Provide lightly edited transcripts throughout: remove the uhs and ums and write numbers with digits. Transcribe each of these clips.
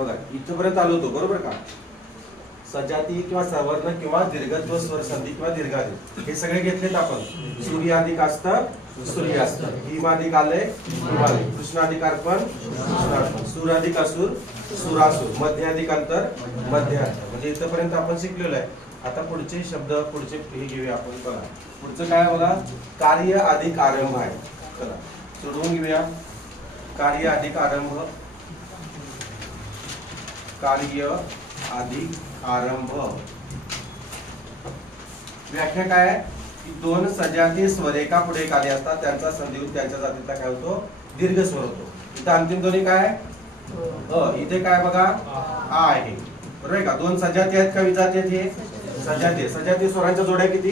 बघा इथपर्यंत आलो होतो बरोबर का. सजाती किंवा सवर्ण किंवा दीर्घत्व स्वर संधी किंवा दीर्घादी हे सगळे घेतलेत आपण. सूर्याधिक असत सूर्यास्त, हिमाधिक आले हिमालय, कृष्णाधिक अर्पण कृष्णार्पण, सूराधिक असुर सुरासुर, मध्याधिक अंतर मध्यांतर. म्हणजे इथपर्यंत आपण शिकलेलो आहे. आता पुढचे शब्द पुढचे हे घेऊया आपण. बघा पुढचं काय बघा, कार्य अधिक आरंभ आहे. चला सोडवून घेऊया. कार्य अधिक आरंभ, कार्य अधिक आरंभ. व्याख्या काय आहे की दोन सजाती स्वर एका पुढे एक आले असतात, त्यांचा संधी होऊन त्यांच्या जातीतला काय होतो, दीर्घ स्वर होतो. इथं अंतिम दोन्ही काय इथे काय बघा आ आहे बरोबर आहे का. दोन सजाती आहेत का विजाती आहेत, हे सजाती. सजाती स्वरांच्या जोड्या किती,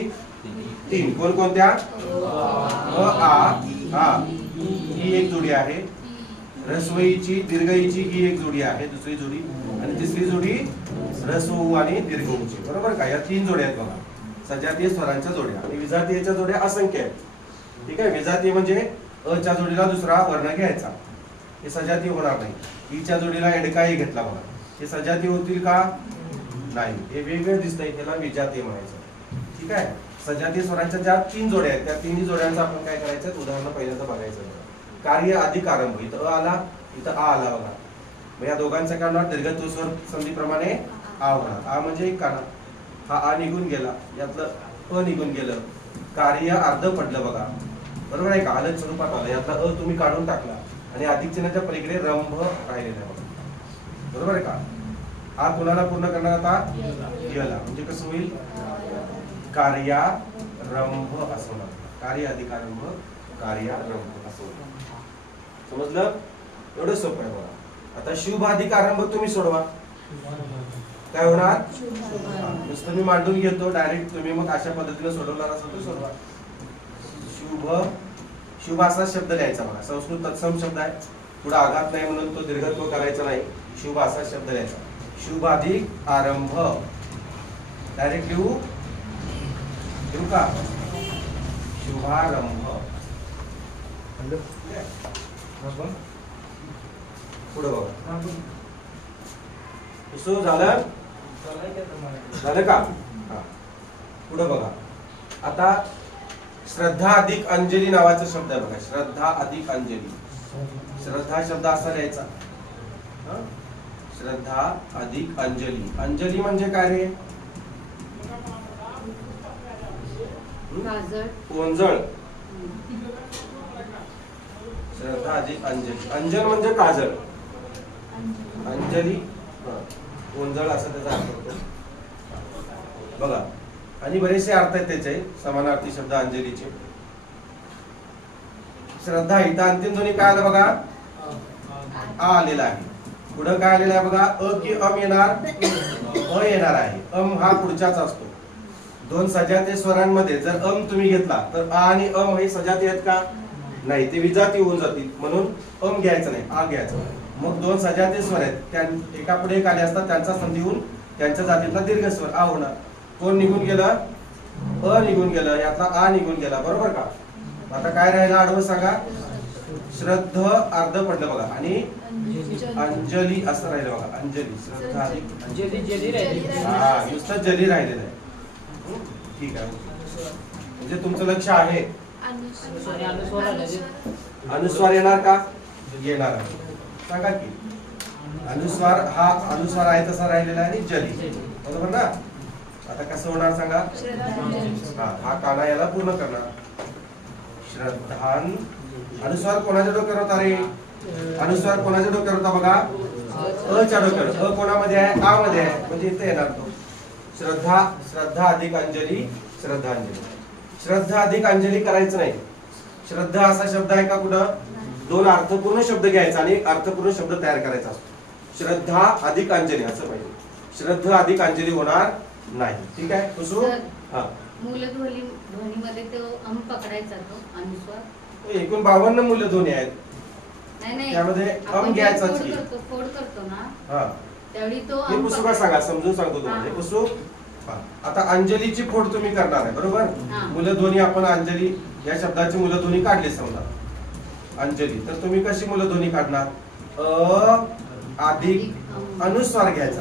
तीन. कोणकोणत्या, आ ही एक जोडी आहे, रस्वईची दीर्घईची ही एक जोडी आहे दुसरी जोडी, आणि तिसरी जोडी रस्व आणि दीर्घऊची बरोबर का. या तीन जोड्या आहेत बघा सजातीय स्वरांच्या जोड्या. आणि विजातीयच्या जोड्या असंख्य आहेत. ठीक आहे. विजातीय म्हणजे अ च्या जोडीला दुसरा वर्ण घ्यायचा, हे सजाती होणार नाही. ईच्या जोडीला एडकाई घेतला बघा, हे सजाती होतील का, नाही. हे वेगवेगळे दिसतंय, त्याला विजातीय म्हणायचं. ठीक आहे. सजातीय स्वरांच्या ज्या तीन जोड्या आहेत त्या तिन्ही जोड्यांचं आपण काय करायचं, उदाहरण पहिल्यांदा बघायचं. कार्य अधिक आरंभ, इथं अ आला इथं आ आला बघा. मग या दोघांच्या कानावर दीर्घत्व स्वर संधीप्रमाणे आ होणार. आ म्हणजे एक काना, हा आ निघून गेला, यातलं अ निघून गेलं, कार्य अर्ध पडलं बघा बरोबर आहे का. अलग स्वरूपात आलं, यातला अ तुम्ही काढून टाकला आणि अधिक चिन्हाच्या पलीकडे रंभ राहिलेला आहे बरोबर आहे का. हा कुणाला पूर्ण करणार आता, यला. म्हणजे कसं होईल, कार्यारंभ असं होणार. कार्य अधिक आरंभ, कार्यारंभ असं होणार. समजलं, एवढं सोपं आहे बघा. आता शुभ अधिक आरंभ तुम्ही सोडवा, काय होणार, नुसतं मी मांडून घेतो डायरेक्ट, तुम्ही मग अशा पद्धतीने सोडवणार असेल तर सोडवा. शुभ, शुभ असा शब्द लिहायचा बघा. संस्कृत तत्सम शब्द आहे, पुढे आघात नाही म्हणून तो दीर्घत्व करायचा नाही. शुभ असा शब्द लिहायचा. शुभ अधिक आरंभ डायरेक्ट लिहू का, शुभारंभ. पुढे बघा, झालं झालं का. पुढे बघा. आता श्रद्धा अधिक अंजली नावाचा शब्द आहे बघा. श्रद्धा अधिक अंजली. श्रद्धा शब्द असा लिहायचा, श्रद्धा अधिक अंजली. अंजली म्हणजे काय रे, ओंजळ. श्रद्धा अधिक अंजली. अंजल म्हणजे काजळ, अंजली ओंजळ असं त्याचा अर्थ होतो बघा. आणि बरेचसे अर्थ आहेत त्याचे, समानार्थी शब्द अंजलीचे. श्रद्धा इथं अंतिम दोन्ही काय आलं बघा, आ आलेला आहे. पुढं काय आलेलं आहे बघा, अ की अम येणार, अ येणार आहे. अम हा पुढच्याच असतो. दोन सजातीय स्वरांमध्ये जर अम तुम्ही घेतला तर आ आणि अम हे सजाती आहेत का, नाही, ते विजाती होऊन जातील. म्हणून अम घ्यायचं नाही, आ घ्यायचं. मग दोन सजातीय स्वर आहेत, त्या एका पुढे एक आले असतात, त्यांचा संधी होऊन त्यांच्या जातीतला दीर्घ स्वर आ होणार. कोण निघून गेलं, अ निघून गेलं, यातला आ निघून गेला बरोबर का. आता काय राहिलं आडवं सांगा, श्रद्ध अर्ध पडलं बघा, आणि अंजली असं राहिलं बघा. अंजली, श्रद्धा हा नुसतं जली राहिलेलं आहे. ठीक आहे, म्हणजे तुमचं लक्ष आहे. अनुस्वार येणार का, येणार आहे. सांगा की अनुस्वार, हा अनुस्वार आहे तसा राहिलेला आहे, आणि जली बरोबर ना. आता कसं होणार सांगा, हा काना याला पूर्ण करणार. श्रद्धान. अनुस्वार कोणाच्या डोक्यावर होता रे, अनुस्वार कोणाच्या डोक्यावर होता बघा, अ च्या डोक्यावर. अ कोणामध्ये आहे, आ मध्ये आहे, म्हणजे इथे येणार तो. श्रद्धा, श्रद्धा अधिक अंजली, श्रद्धांजली. श्रद्धा अधिक अंजली करायचं नाही. श्रद्धा असा शब्द आहे का कुठं, दोन अर्थपूर्ण शब्द घ्यायचा आणि अर्थपूर्ण शब्द तयार करायचा असतो. श्रद्धा अधिक अंजली असं पाहिजे. श्रद्धा अधिक अंजली होणार नाही. ठीक आहे. कुसुम, हा मूलध्वनीमध्ये तो अम पकडायचा, तो अनुस्वार. एकूण 52 मूलध्वनी आहेत. नाही, त्यामध्ये अम घ्यायचाच की, फोड करतो ना, हा त्यावेळी तो हे कुसुम सांगा, समजून सांगतो तुम्हाला. कुसुम, आता अंजलीची फोड तुम्ही करणार आहे बरोबर. मूलध्वनी आपण अंजली या शब्दाची मूलध्वनी काढली समजा अंजली, तर तुम्ही कशी मूलध्वनी काढणार, अ अधिक अनुस्वार घ्यायचा,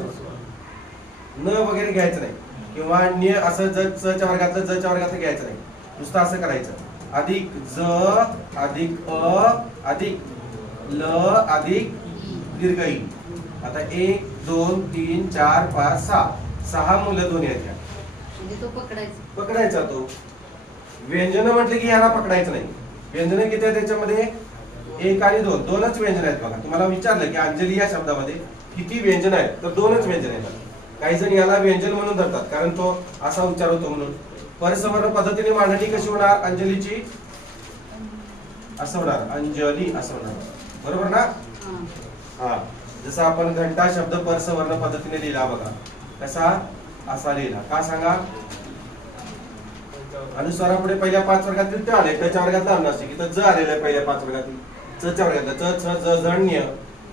न वगैरे घ्यायचं नाही किंवा न्य असं ज च्या वर्गातलं ज च्या वर्गातलं घ्यायचं नाही, नुसतं असं करायचं. अधिक ज अधिक अ अधिक ल अधिक दीर्घ ई. आता 1 2 3 4 5 6 मूलध्वनी आहेत. म्हणजे तो पकडायचा तो. व्यंजन म्हटले की याला पकडायचं नाही. व्यंजन किती आहे त्याच्यामध्ये? 1 आणि 2, दोनच व्यंजन आहेत बघा. तुम्हाला विचारलं की अंजली या शब्दामध्ये किती व्यंजन आहेत, तर दोनच व्यंजन आहेत. काही जण याला व्यंजन म्हणून धरतात कारण तो असा उच्चार होतो म्हणून. परसवर्ण पद्धतीने मांडणी कशी होणार अंजलीची? असं होणार, अंजली असं होणार, बरोबर ना? हा, जसं आपण घंटा शब्द परसवर्ण पद्धतीने लिहिला बघा, कसा? असा लिहिला. का सांगा? अनुस्वारापुढे पहिल्या 5 वर्गातील ते आले, त्याच्या वर्गातला अनुनासिक इथं ज आलेलं आहे पहिल्या 5 वर्गातील. च च्या वर्गातला च छ ज जण्य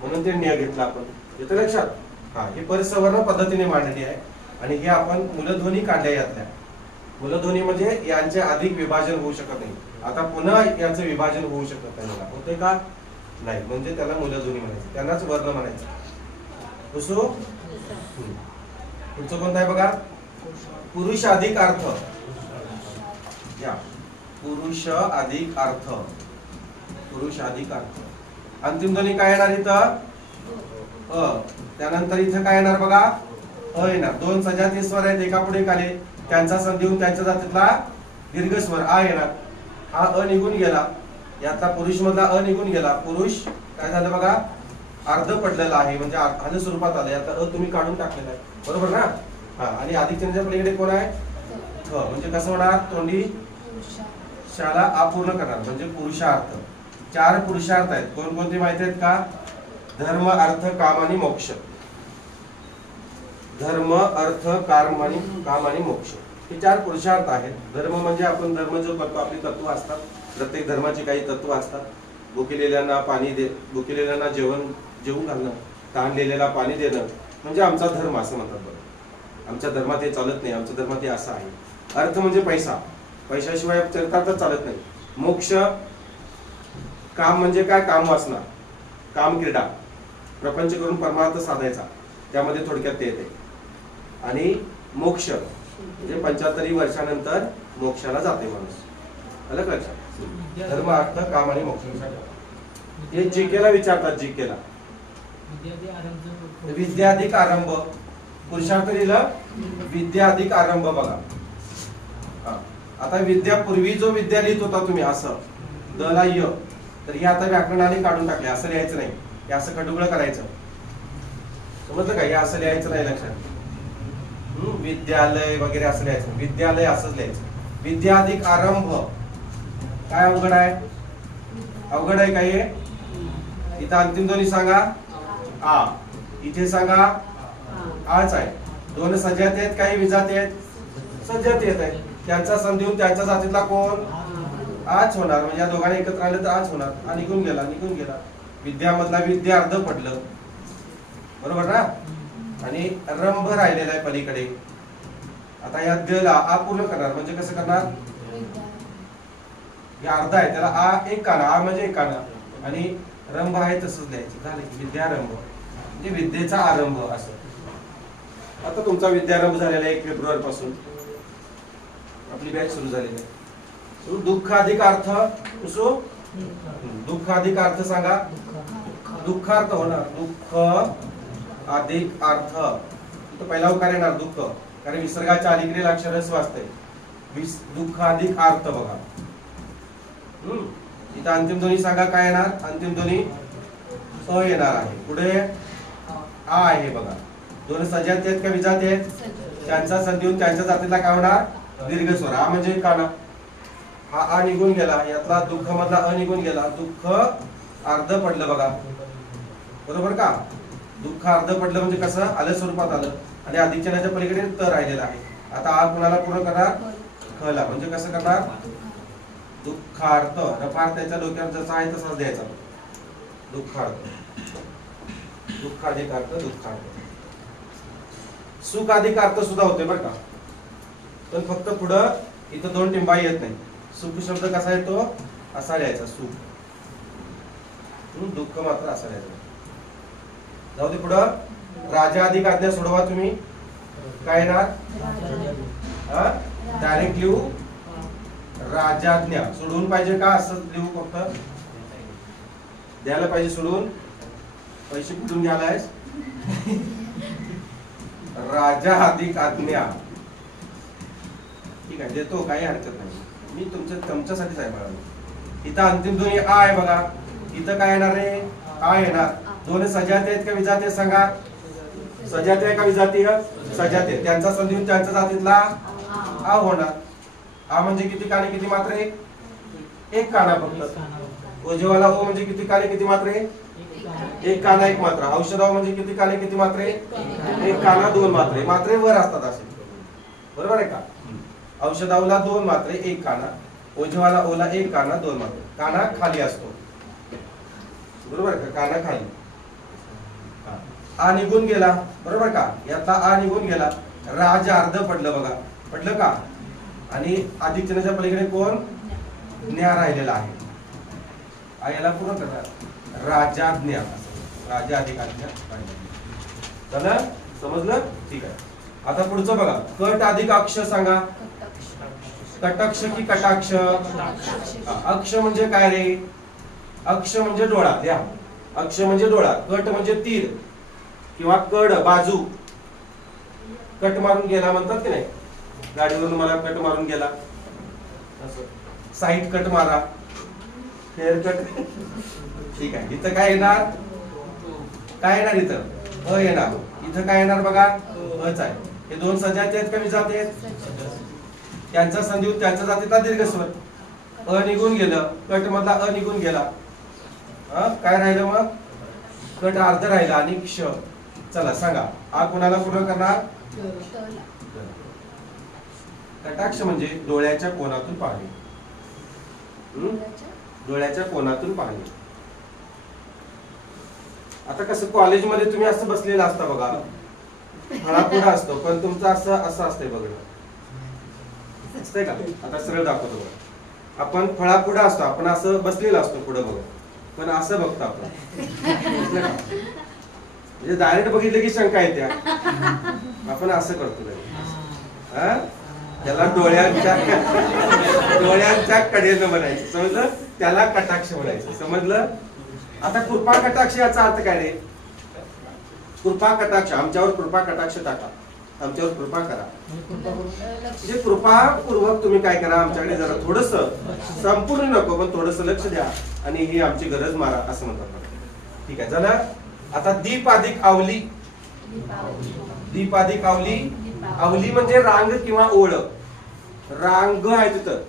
म्हणून ते न्य घेतला आपण. येतं लक्षात? हा, ही परसवर्ण पद्धतीने मांडणी आहे आणि हे आपण मूलध्वनी काढल्या यातल्या. मूलध्वनी म्हणजे यांचे अधिक विभाजन होऊ शकत नाही. आता पुन्हा याचं विभाजन होऊ शकत नाही. बघा होते का? नाही, म्हणजे त्याला मूलध्वनी म्हणायचं, त्यांनाच वर्ण म्हणायचं. उसो पुढचं कोणतं आहे बघा? पुरुष अधिक अर्थ. या पुरुष अधिक अर्थ, पुरुष अधिक अर्थ. अंतिम ध्वनी काय येणार इथं? अ. त्यानंतर इथं काय येणार बघा? अ येणार. 2 सजातीय स्वर आहेत, एका पुढे एक आले, त्यांचा संधी होऊन त्यांच्या जातीतला दीर्घ स्वर आ येणार. हा अ निघून गेला, यातला पुरुष मधला अ निघून गेला. पुरुष काय झालं बघा? अर्ध पडलेला आहे, म्हणजे हल स्वरूपात आलं. यातला अ तुम्ही काढून टाकलेला आहे, बरोबर ना? हा, आणि अधिक चिन्हाच्या पलीकडे कोण आहे? थ. म्हणजे कसं होणार? तोंडी शाला अपूर्ण करणार, म्हणजे पुरुषार्थ. 4 पुरुषार्थ आहेत. कोणकोणते माहिती आहेत का? धर्म अर्थ काम आणि मोक्ष. धर्म अर्थ काम आणि मोक्ष हे 4 पुरुषार्थ आहेत. धर्म म्हणजे आपण धर्म जो करतो, आपली तत्व असतात, प्रत्येक धर्माची काही तत्व असतात. भुकेलेल्यांना पाणी दे, भुकेलेल्यांना जेवू घालणं, तहानलेल्याला पाणी देणं म्हणजे आमचा धर्म असं म्हणतात. बरं, आमच्या धर्मात हे चालत नाही, आमच्या धर्मात हे असं आहे. अर्थ म्हणजे पैसा, पैशाशिवाय चरितार्थ चालत नाही. मोक्ष, काम म्हणजे काय? काम वासना, काम क्रीडा, प्रपंच करून परमार्थ साधायचा, त्यामध्ये थोडक्यात ते येते. आणि मोक्ष म्हणजे 75 वर्षानंतर मोक्षाला जाते माणूस. आलं लक्षात? धर्म अर्थ काम आणि मोक्ष. हे जीकेला विचारतात. जीकेला विद्याधिक आरंभ, पुरुषार्थ लिहिलं विद्याधिक आरंभ. बघा आता विद्या, पूर्वी जो विद्या लिहित होता तुम्ही असं द ला य, तर हे आता व्याकरणाने काढून टाकले. असं लिहायचं नाही, हे असं खडुगळं करायचं. समजलं का? हे असं लिहायचं नाही, लक्षात. विद्यालय वगैरे असं लिहायचं, विद्यालय असंच लिहायचं. विद्याधिक आरंभ काय अवघड आहे? अवघड आहे काय? इथं अंतिम ध्वनी सांगा आ, इथे सांगा आच आहे. 2 सजाती आहेत, काही विजाती आहेत, सजाती येत आहेत. त्यांचा संधी होऊन त्यांच्या जातीतला कोण? आच होणार. म्हणजे या दोघांनी एकत्र आले तर आच होणार. हा निघून गेला, निघून गेला. विद्यामधला विद्या अर्ध पडलं, बरोबर ना? आणि रंभ राहिलेला आहे पलीकडे. आता या द ला आ पूर्ण करणार, म्हणजे कसं करणार? हे अर्ध आहे, त्याला आ एक काना, आ म्हणजे एक काना, आणि रंभ आहे तसंच लिहायचं. झालं की विद्यारंभ म्हणजे विद्येचा आरंभ असं. आता तुमचा विद्यारंभ झालेला आहे 1 फेब्रुवारी पासून आपली बॅच सुरू झालेली आहे. दुःख अधिक अर्थ. उसो दुःख अधिक अर्थ सांगा. दुःखार्थ होणार. दुःख अधिक अर्थ. तो पहिला उकार येणार दुःख, कारण विसर्गाच्या अलीकडील अक्षर स्व असते. दुःख अधिक अर्थ. बघा इथं अंतिम ध्वनी सांगा काय येणार? अंतिम ध्वनी अ येणार आहे. पुढे आ आहे. बघा 2 सजाती आहेत का विजाती आहेत? त्यांचा संधी होऊन त्यांच्या जातीला काय होणार? दीर्घ स्वर. आ म्हणजे काना. हा आ निघून गेला, यातला दुःख मधला अ निघून गेला. दुःख अर्ध पडलं बघा, बरोबर का? दुःख अर्ध पडलं म्हणजे कसं? आलं स्वरूपात आलं, आणि अधिक चिन्हाच्या पलीकडे त राहिलेला आहे. आता आ कुणाला पूर्ण करणार? खला. म्हणजे कसं करणार? दुःखार्थ. रफार त्याच्या डोक्यावर जसा आहे तसाच द्यायचा. दुःखार्थ. दुःखाधिक अर्थ, दुःखार्थ. सुख अधिक अर्थ सुद्धा होते बरं का, पण फक्त पुढं इथं 2 टिंबा येत नाही. सुख शब्द कसा येतो? असा लिहायचा सुख. दुःख मात्र असा लिहायचा. जाऊ दे पुढं. राजा अधिक आज्ञा सोडवा तुम्ही. काय येणार? डायरेक्ट लिहू. राजाज्ञा सोडवून पाहिजे का असं लिहू? फक्त द्यायला पाहिजे सोडून. पैसे कुठून घ्यायलायस? राजा अधिक आज्ञा. ठीक आहे, देतो, काही हरकत नाही. मी तुमच्यासाठीच आहे बघा. इथं अंतिम दोन्ही आ आहे बघा. इथं काय येणार आहे? आ येणार. दोन सजाती आहेत का विजाती आहेत सांगा? सजाती आहे का विजाती? सजाती आहे. त्यांचा संधी होऊन त्यांच्या जातीतला आ होणार. आ म्हणजे किती काने किती मात्रे? एक काना फक्त. ओजेवाला हो म्हणजे किती काने किती मात्रे? एक काना एक मात्रा. औषधाव म्हणजे किती काने किती मात्रे? एक काना दोन मात्रे. मात्रे वर असतात असे, बरोबर आहे का? औषधावला दोन मात्रे एक काना, ओझेवाला ओला एक काना दोन मात्रे. काना खाली असतो, बरोबर का? काना खाली. आ निघून गेला, बरोबर का? यातला आ निघून गेला. राज अर्ध पडलं बघा, पडलं का? आणि अधिक चिन्हाच्या पलीकडे कोण? ज्ञा राहिलेला आहे. आ याला पूर्ण करणार. राजाज्ञा. राजा अधिक आज्ञा. चला समजलं? ठीक आहे. आता पुढचं बघा. कट अधिक अक्ष सांगा. कटाक्ष की कटाक्ष? अक्ष म्हणजे काय रे? अक्ष म्हणजे डोळा. द्या. अक्ष म्हणजे डोळा. कट म्हणजे तीर किंवा कड, बाजू. कट मारून गेला म्हणतात की नाही? गाडीवरून मला कट मारून गेला, साईड कट मारा, हेअर कट. ठीक आहे. इथं काय येणार? काय येणार? इथं अ येणार. इथं काय येणार बघा? अच आहे. हे दोन सजाती आहेत का विजाती आहेत? त्यांचा संधी होऊन त्यांच्या जातीतला दीर्घस्वर. अ निघून गेलं. कट मधला अ निघून गेला. काय राहिलं मग? कट अर्ध राहिला आणि क्ष. चला सांगा, आ कोणाला पूर्ण करणार? कटाक्ष म्हणजे डोळ्याच्या कोनातून पाहणे. डोळ्याच्या कोनातून पाहणे. आता कसं कॉलेजमध्ये तुम्ही असं बसलेलं असता बघा, फळापुढा असतो, पण तुमचं असं असं असतंय बघणं, असतंय का? आता सरळ दाखवतो बघा. आपण फळापुढा असतो, आपण असं बसलेलं असतो पुढे बघा, पण असं बघतो आपण. म्हणजे डायरेक्ट बघितलं की शंका येते, आपण असं करतो. त्याला डोळ्यांच्या कडेनं म्हणायचं, समजलं? त्याला कटाक्ष म्हणायचं, समजलं? आता कृपा कटाक्ष याचा अर्थ काय रे? कृपा कटाक्ष, आमच्यावर कृपा कटाक्ष टाका, आमच्यावर कृपा करा. म्हणजे कृपापूर्वक तुम्ही काय करा, आमच्याकडे जरा थोडस, संपूर्ण नको पण थोडस लक्ष द्या आणि ही आमची गरज मारा, असं म्हणतात. ठीक आहे, झालं? आता दीप अधिक आवली. दीप अधिक आवली. आवली म्हणजे रांग किंवा ओळ. रांग आहे तिथं.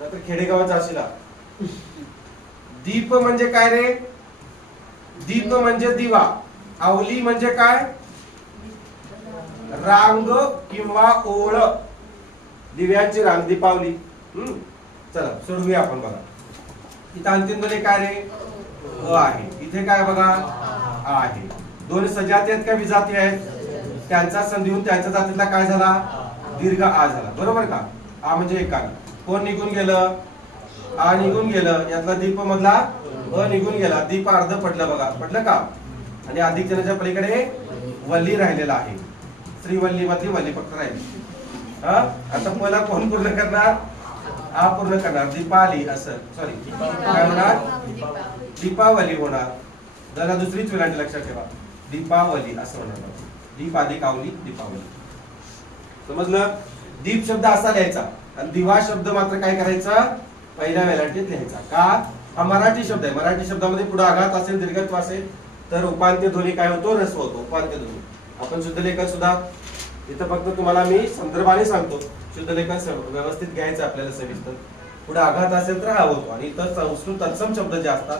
तर खेडेगावाचा असेला. दीप म्हणजे काय रे? दीप म्हणजे दिवा. आवली म्हणजे काय? रांग किंवा ओळ. दिव्यांची रांग, दीपावली. चला सोडवूया आपण बघा. इथं अंतिम दोन काय रे? अ आहे. इथे काय बघा? आ आहे. दोन सजाती आहेत का विजाती आहेत? त्यांचा संधी होऊन त्यांच्या जातीतला काय झाला? दीर्घ आ झाला, बरोबर का? आ म्हणजे एक कान. कोण निघून गेलं? आ निघून गेलं. यातला दीप मधला अ निघून गेला. दीप अर्ध पडलं बघा, पडलं का? आणि अधिक जनाच्या पलीकडे वल्ली राहिलेला आहे. श्रीवल्ली मधली वल्ली फक्त राहिली. आता मला कोण पूर्ण करणार? आ पूर्ण करणार. दीपाली असं, सॉरी काय होणार? दीपावली होणार. जरा दुसरीच वेळांची लक्षात ठेवा. दीपावली असं होणार. दीप अधिक आवली, दीपावली. समजलं? दीप शब्द असा लिहायचा आणि दिवा शब्द मात्र काय करायचा? पहिल्या वेलांटीत लिहायचा. का? हा मराठी शब्द आहे. मराठी शब्दामध्ये पुढे आघात असेल, दीर्घत्व असेल तर उपांत्य ध्वनी काय होतो? ऱ्हस्व होतो. उपांत्य ध्वनी. आपण शुद्ध लेखन सुद्धा इथं फक्त तुम्हाला मी संदर्भाने सांगतो. शुद्ध लेखन व्यवस्थित घ्यायचं आपल्याला सविस्तर. पुढे आघात असेल तर हा होतो. आणि इतर संस्कृत तत्सम शब्द जे असतात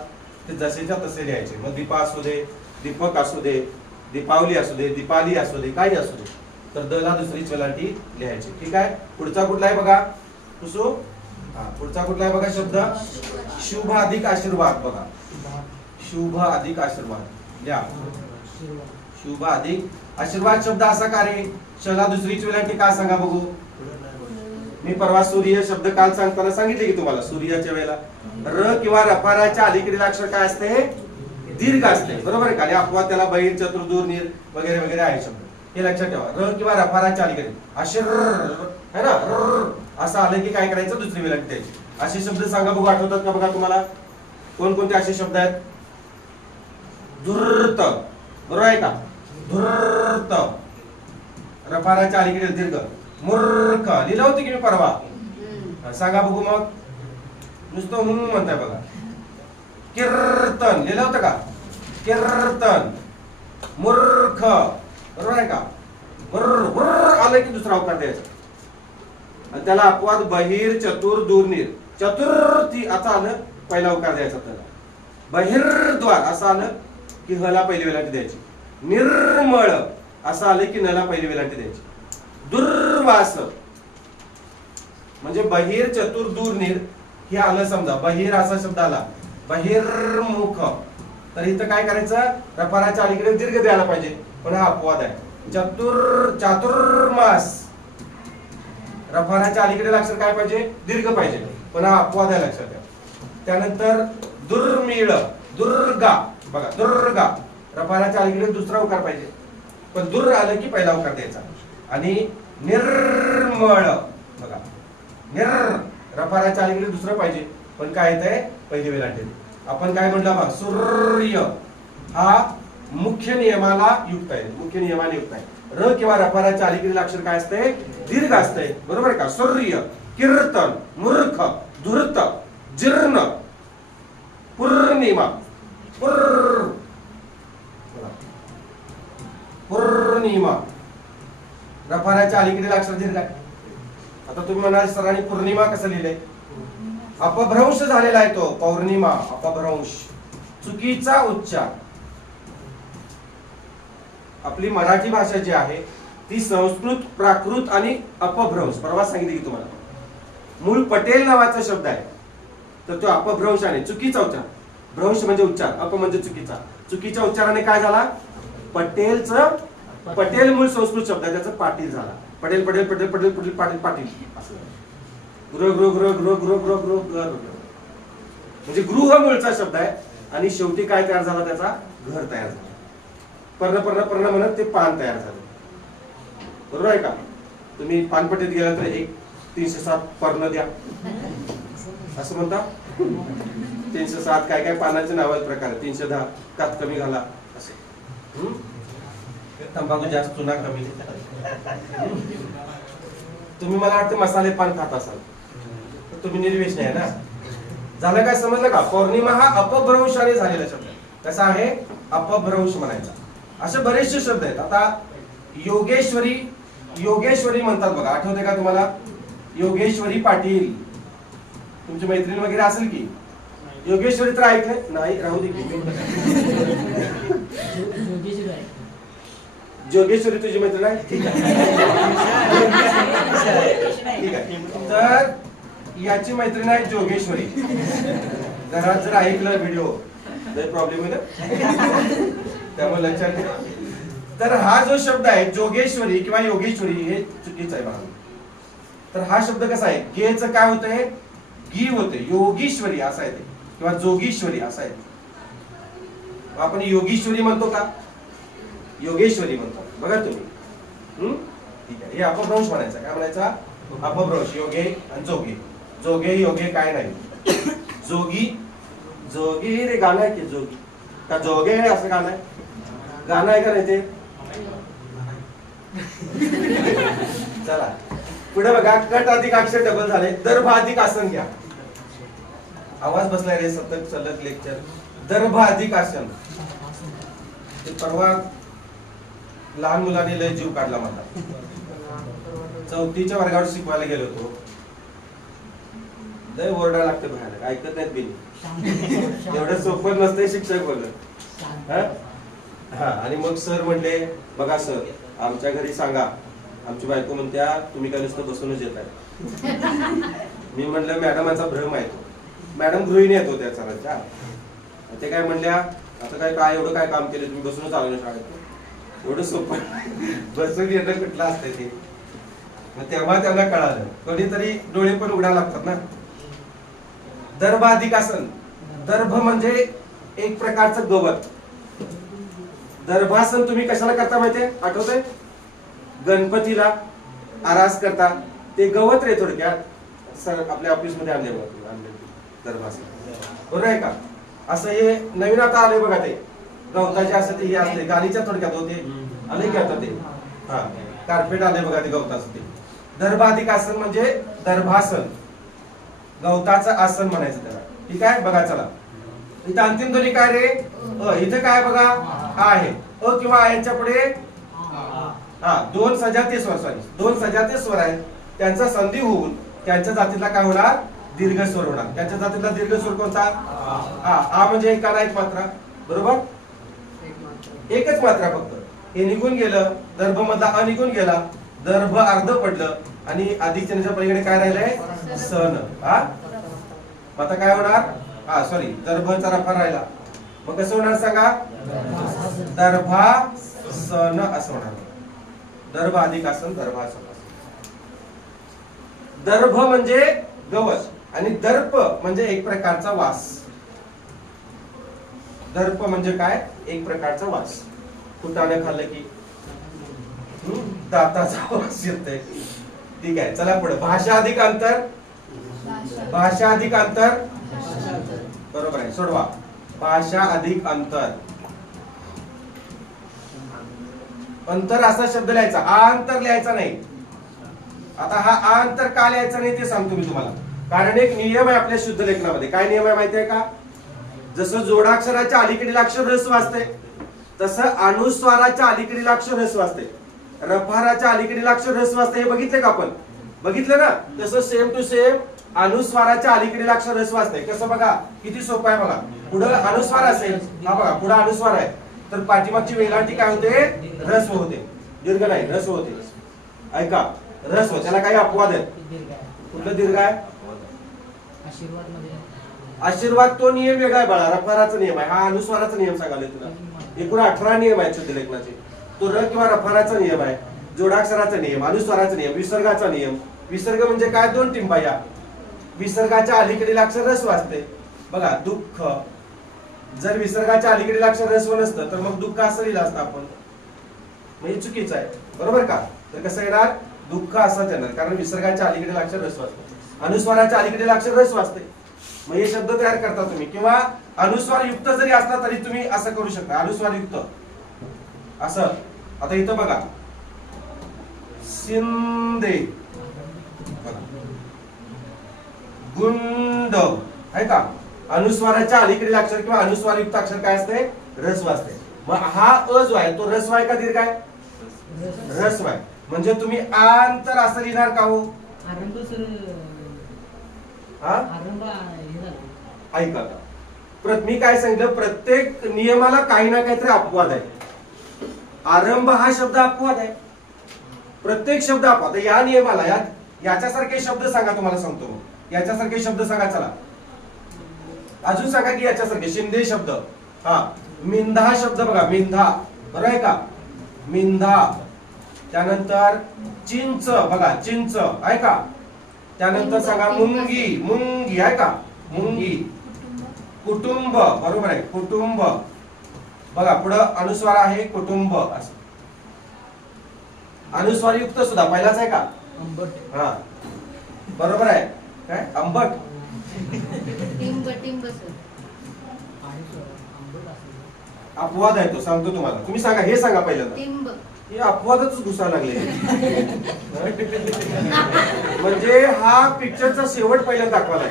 ते जसेच्या तसे लिहायचे. मग दीपा असू दे, दीपक असू दे, दीपावली असू दे, दीपाली असू दे, काही असू दे, तर द ला दुसरीच वेलांटी लिहायची. ठीक आहे. पुढचा कुठला आहे बघा? कुसू. पुढचा कुठला आहे बघा शब्द? शुभ अधिक आशीर्वाद. बघा, शुभ अधिक आशीर्वाद लिहा. शुभ अधिक आशीर्वाद शब्द असा का रे? शला दुसरीच वेलांटी का सांगा बघू? मी परवा सूर्य शब्द काल सांगताना सांगितले की तुम्हाला, सूर्याच्या वेळेला र किंवा रफाराच्या अलीकडील अक्षर काय असते? दीर्घ असते, बरोबर आहे का? आणि अपवाद त्याला बहिर, चतुर, दूर, नीर वगैरे वगैरे आहे शब्द, हे लक्षात ठेवा. र किंवा रफाराच्या अलीकडे असे है ना, असं आलं की काय करायचं, दुसरी विलंटी द्यायची. असे शब्द सांगा बघू, आठवतात का बघा तुम्हाला? कोणकोणते असे शब्द आहेत? धूर्त, बरोबर आहे का? धूर्त, रफाराच्या अलीकडे दीर्घ. मूर्ख लिहिलं होतं की मी परवा, सांगा बघू मग. नुसतं म्हणताय बघा. कीर्तन लिहिलं होतं का? कीर्तन. मूर्ख, बरोबर आहे का? आलं की दुसरा अवकार द्यायचा. आणि त्याला अपवाद बहिर, चतुर, दूर, नीर. चतुर्थी असं आलं, पहिला अवकार द्यायचा त्याला. बहिर्द्वार असं आलं की हला पहिली वेलांटी द्यायची. निर्मळ असं आलं की नला पहिली वेलांटी द्यायची. दुर्वास म्हणजे बहिर, चतुर, दूर, नीर हे आलं समजा. बहिर असा शब्द आला, बहिर्मुख, तर इथं काय करायचं, रफाराच्या अलीकडे दीर्घ द्यायला पाहिजे, पण हा अपवाद आहे. चातुर्मास, रफाराच्या अलीकडे अक्षर काय पाहिजे, दीर्घ पाहिजे, पण हा अपवाद आहे, लक्षात घ्या. त्यानंतर दुर्मिळ, दुर्गा, बघा दुर्गा, रफाराच्या अलीकडे दुसरा उकार पाहिजे, पण दुर आलं की पहिला उकार द्यायचा. आणि निर्मळ, बघा रफाराच्या अलीकडे दुसरं पाहिजे, पण काय येतंय, पहिली वेलांटी. आपण काय म्हटलं बघा, सूर्य हा मुख्य नियमाला युक्त आहे, मुख्य नियमाने युक्त आहे. र किंवा रफाराच्या अलीकडील अक्षर काय असते, दीर्घ असते, बरोबर आहे का? सूर्य, कीर्तन, मूर्ख, धूर्त, जीर्ण, पूर्णिमा, पूर्णिमा, रफाराच्या अलीकडील अक्षर दीर्घ आहे. आता तुम्ही म्हणाल सरांनी पौर्णिमा कसं लिहिलंय? अपभ्रंश झालेला आहे तो, पौर्णिमा, अपभ्रंश, चुकीचा उच्चार. आपली मराठी भाषा जी आहे ती संस्कृत, प्राकृत आणि अपभ्रंश, परवा सांगितले की तुम्हाला. मूळ पटेल नावाचा शब्द आहे, तर तो अपभ्रंशाने, चुकीचा उच्चार. भ्रंश म्हणजे उच्चार, अप म्हणजे चुकीचा. चुकीच्या उच्चाराने काय झाला, पटेलचं, पटेल मूळ संस्कृत शब्द आहे, त्याचं पाटील झाला. पटेल पटेल पटेल पटेल पटेल पाटील पाटील असं. गृह गृह गृह गृह गृह गृह गृह गृह म्हणजे गृह मूळचा शब्द आहे, आणि शेवटी काय तयार झाला, त्याचा घर तयार झाला. पर्ण पर्ण पर्ण म्हणत ते पान तयार झालं, बरोबर आहे का? तुम्ही पानपट्टीत गेला तर एक 307 पर्ण द्या असं म्हणता. 307 काय काय पानाचे नाव आहेत, प्रकार. 310 कात कमी घाला असे. तंबाखू जास्त, चुना कमी. तुम्ही मला वाटतं मसाले पान खात असाल, तुम्ही निर्वेश आहे ना. झालं काय, समजलं का? पौर्णिमा हा अपभ्रंशाने झालेला शब्द आहे. कसा आहे, अपभ्रंश म्हणायचा. असे बरेचसे शब्द आहेत. आता योगेश्वरी, योगेश्वरी म्हणतात बघा, आठवते का तुम्हाला? योगेश्वरी पाटील, तुमची मैत्रीण वगैरे असेल की. योगेश्वरी तर ऐकलं नाही, राहू दे. जोगेश्वरी तुझी मैत्रीण आहे, ठीक आहे. ठीक आहे, तर याची मैत्रीण आहे जोगेश्वरी. घरात जर ऐकलं व्हिडिओ तर प्रॉब्लेम होईल, त्यामुळे लक्षात ठेवा. तर हा जो शब्द आहे जोगेश्वरी किंवा योगेश्वरी, हे चुकीचं आहे मला. तर हा शब्द कसा आहे, गेचं काय होतंय, गी होते, योगीश्वरी असा आहे ते, किंवा जोगीश्वरी असा आहे. आपण योगीश्वरी म्हणतो का, योगेश्वरी म्हणतो बघा तुम्ही. ठीक आहे, हे अपभ्रंश म्हणायचा. काय म्हणायचा, अपभ्रंश. योगे आणि जोगे, जोगे योगे काय नाही. जोगी, जोगी रे गाणं आहे की, जोगी का जोगे असं गाणं आहे, गाणं आहे का नाही ते. चला पुढे बघा, कट अधिक अक्षर डबल झाले. दर्भ अधिक आसन घ्या. आवाज बसलाय रे सतत सलग लेक्चर. दर्भ अधिक आसन, ते परवा लहान मुलाने लय जीव काढला मला. 4थीच्या वर्गावर शिकवायला गेलो होतो. लय ओरडा लागते भयानक, ऐकत नाहीत बिन. एवढं सोपं नसते शिक्षक बोलत. हा, आणि मग सर म्हणले, बघा सर, आमच्या घरी सांगा. आमची बायको म्हणत्या तुम्ही काय नुसतं बसूनच येत आहे. मी म्हणलं मॅडमांचा भ्रम आहे तो. मॅडम गृहिणी येतो त्या सरांच्या. ते काय म्हणल्या, आता काय काय एवढं काय काम केलं तुम्ही, बसूनच आलो ना शाळेत. एवढं सोपं बसून येणं कुठलं असतंय ते. मग तेव्हा त्यांना कळालं, कधीतरी डोळे पण उघडायला लागतात ना. दर्भ अधिक आसन, दर्भ म्हणजे एक प्रकारचं गवत. दर्भासन तुम्ही कशाला करता माहितीये, आठवतंय? गणपतीला आरास करता, ते गवत रे थोडक्यात. सर आपल्या ऑफिस मध्ये आणले दर्भासन, बरोबर आहे का? असं हे नवीन आता आले बघा, ते गवताचे असं ते हे असते गालीच्या थोडक्यात होते, आले की आता ते हा कार्पेट आले बघा ते गवताचं. ते दर्भाधिक आसन म्हणजे दर्भासन, गवताचं आसन म्हणायचं त्याला. ठीक आहे, बघा चला इथं अंतिम ध्वनी काय रे? इथं काय बघा आ आहे. अ किंवा आ यांच्या पुढे हा दोन सजातीय स्वर, सॉरी दोन सजातीय स्वर आहेत, त्यांचा संधी होऊन त्यांच्या जातीला काय होणार? दीर्घ स्वर होणार. त्यांच्या जातीला दीर्घ स्वर कोणता? आ म्हणजे एका ना एक मात्रा, बरोबर? एकच मात्रा फक्त. हे निघून गेलं, दर्भ मधला अ निघून गेला, दर्भ अर्ध पडलं आणि अधिकच्या पलीकडे काय राहिलंय? सन. हा आता काय होणार? सॉरी दर्भचा रफा राहिला, मग कसं होणार सांगा? दर्भा सन असं होणार. दर्भ अधिक आसन, दर्भासन. दर्भ म्हणजे गवत आणि दर्प म्हणजे एक प्रकारचा वास. दर्प म्हणजे काय? एक प्रकारचा वास. कुटाने खाल्लं की दाताचा वास येतोय. ठीक आहे, चला पुढे. भाषा अधिक अंतर, भाषा अधिक अंतर, बरोबर आहे, सोडवा. भाषा अधिक अंतर. अंतर असा शब्द लिहायचा, आ अंतर लिहायचा नाही. आता हा आ अंतर का लिहायचा नाही ते सांगतो मी तुम्हाला. कारण एक नियम आहे आपल्या शुद्ध लेखनामध्ये. काय नियम आहे माहिती आहे का? जसं जोडाक्षराच्या अलीकडील अक्षर ह्रस्व असते, तसं अनुस्वाराच्या अलीकडील अक्षर ह्रस्व असते, रफाराच्या अलीकडील अक्षर ह्रस्व असते. हे बघितले का आपण? बघितलं ना? तसं सेम टू सेम अनुस्वाराच्या अलीकडील अक्षर ह्रस्व असते. कसं बघा, किती सोपं आहे बघा. पुढे अनुस्वार असेल, हा बघा पुढे अनुस्वार आहे, तर पाठीमागची वेलांटी काय होते? ह्रस्व होते. दीर्घ नाही, ह्रस्व होते. ऐका, ह्रस्व, त्याला काही अपवाद आहे. कुठलं दीर्घ आहे? आशीर्वाद तो नियम वेगळा आहे बाळा, रफाराचा नियम आहे. हा अनुस्वाराचा नियम सांगायला तुला. एकूण 18 नियम आहेत शुद्ध लेखनाचे. तो र किंवा रफाराचा नियम आहे, जोडाक्षराचा नियम, अनुस्वाराचा नियम, विसर्गाचा नियम. विसर्ग म्हणजे काय? दोन टिंबा. या विसर्गाच्या अलीकडील अक्षर ह्रस्व असते. बघा दुःख, जर विसर्गाच्या अलीकडील अक्षर ह्रस्व नसतं तर मग दुःख असं लिहिलं असतं आपण, म्हणजे चुकीचं आहे, बरोबर का? तर कसं येणार? दुःख असंच येणार, कारण विसर्गाच्या अलीकडील अक्षर ह्रस्व असते, अनुस्वाराच्या अलीकडील अक्षर ह्रस्व असते. मग हे शब्द तयार करता तुम्ही, किंवा अनुस्वार युक्त जरी असला तरी तुम्ही असं करू शकता, अनुस्वार युक्त असं. आता इथं बघा, शिंदे, गुंड आहे का? अनुस्वाराच्या अलीकडील अक्षर किंवा अनुस्वार युक्त अक्षर काय असते? ह्रस्व असते. मग हा अ जो आहे तो ह्रस्व आहे का दीर्घ आहे? ह्रस्व आहे. म्हणजे तुम्ही आंतर असं लिहिणार का हो? ऐका, मी काय सांगितलं, प्रत्येक नियमाला काही ना काहीतरी अपवाद आहे. आरंभ हा शब्द अपवाद आहे, प्रत्येक शब्द अपवाद. या नियमाला याच्यासारखे शब्द सांगा, तुम्हाला सांगतो मग. याच्यासारखे शब्द सांगा, चला अजून सांगा की याच्यासारखे. शिंदे शब्द, हा. मिंधा शब्द बघा, मिंधा, बरोबर आहे का? मिंधा. त्यानंतर चिंच बघा, चिंच आहे का? त्यानंतर सांगा मुंगी, मुंगी आहे का? मुंगी. कुटुंब, बरोबर आहे, कुटुंब. बघा पुढे अनुस्वार आहे, कुटुंब असं. अनुस्वार युक्त सुद्धा पहिलाच आहे का? अंबट. हा बरोबर आहे. काय? अंबट. टिंब, टिंब अपवाद आहे तो, सांगतो तुम्हाला. तुम्ही सांगा, हे सांगा पहिल्यांदा. टिंब. हे अपवादच घुसायला लागले. म्हणजे हा पिक्चरचा शेवट पहिल्यांदा दाखवलाय.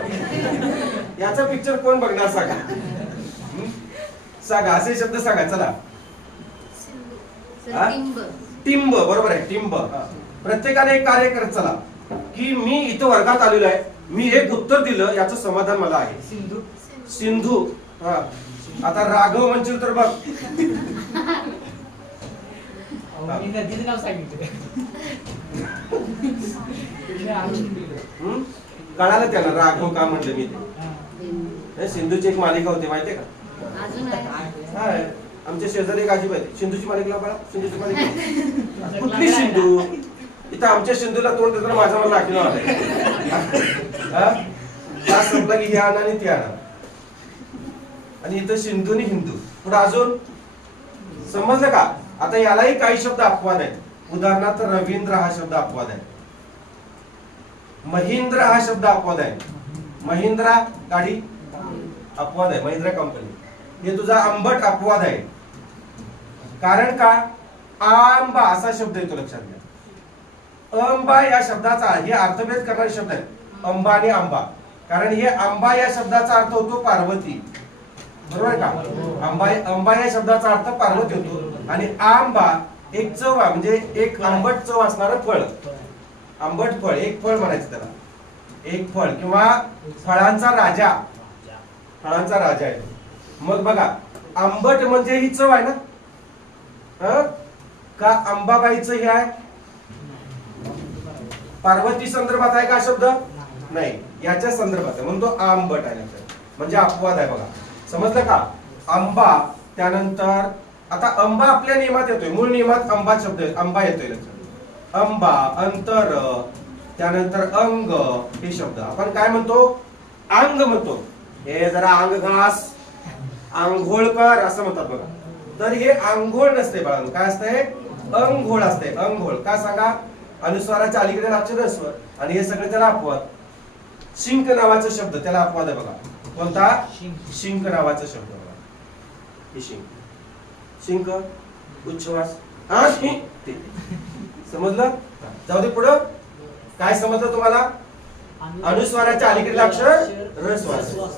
याचा पिक्चर कोण बघणार सांगा? सांगा, असे शब्द सांगा, चला. टिंब, बरोबर आहे, टिंब. प्रत्येकाने एक कार्य करत चला, की मी इथं वर्गात आलेलो आहे, मी एक उत्तर दिलं, याचं समाधान मला आहे. सिंधू, सिंधू. हा, आता राघव म्हणशील तर बघ. कळालं त्याला राघव का म्हणलं मी ते. सिंधूची एक मालिका होती माहितीये का? आमच्या शेजारी एक आजीबाई, सिंधूची मालिका बघा, सिंधूची मालिका. कुठली सिंधू? इथं आमच्या सिंधूला तोंड देताना माझ्या मला लाठी आलाय. संपला की हे आणा आणि ते आणा. आणि इथं सिंधू आणि हिंदू. पुढे अजून समजलं का? आता यालाही काही शब्द अपवाद आहेत. उदाहरणार्थ रवींद्र हा शब्द अपवाद आहे. महिंद्र हा शब्द अपवाद आहे. महिंद्रा गाडी अपवाद आहे. महिंद्रा कंपनी. हे तुझा आंबट अपवाद आहे. कारण का? आंबा असा शब्द येतो, लक्षात घ्या. अंबा या शब्दाचा हे अर्थभेद करणारे शब्द आहेत, अंबा आणि आंबा. कारण हे आंबा या शब्दाचा अर्थ होतो पार्वती, बरोबर का? अंबा या शब्दाचा अर्थ पार्वती होतो. आणि आंबा एक चव म्हणजे एक आंबट चव असणारं फळ, आंबट फळ, एक फळ म्हणायचं त्याला, एक फळ किंवा फळांचा राजा, फळांचा राजा आहे. मग बघा, आंबट म्हणजे ही चव आहे ना, का अंबाबाईचं हे आहे? पार्वती संदर्भात आहे का शब्द? नाही, याच्या संदर्भात आहे, म्हणून तो आंबट आहे, म्हणजे अपवाद आहे. बघा, समजलं का? आंबा. त्यानंतर आता अंबा आपल्या नियमात येतोय, मूळ नियमात अंबा शब्द अंबा येतोय, लक्षात. अंबा, अंतर, त्यानंतर अंग, हे शब्द आपण काय म्हणतो? अंग म्हणतो. हे जरा अंग घास, आंघोळ कर असं म्हणतात बघा. तर हे आंघोळ नसते बाळांनो, काय असते? अंघोळ असते, अंघोळ. का सांगा? अनुस्वाराच्या अलीकडे अक्षर ह्रस्व आणि हे सगळे त्याला अपवाद. शिंक नावाचा शब्द त्याला अपवाद आहे बघा. कोणता? शिंक नावाचा शब्द बघा. हे शिंक, शिंक उच्छ्वास, हा शिंक. समजलं? जाऊ दे पुढं. काय समजलं तुम्हाला? अनुस्वाराच्या अलीकडे अक्षर ह्रस्व.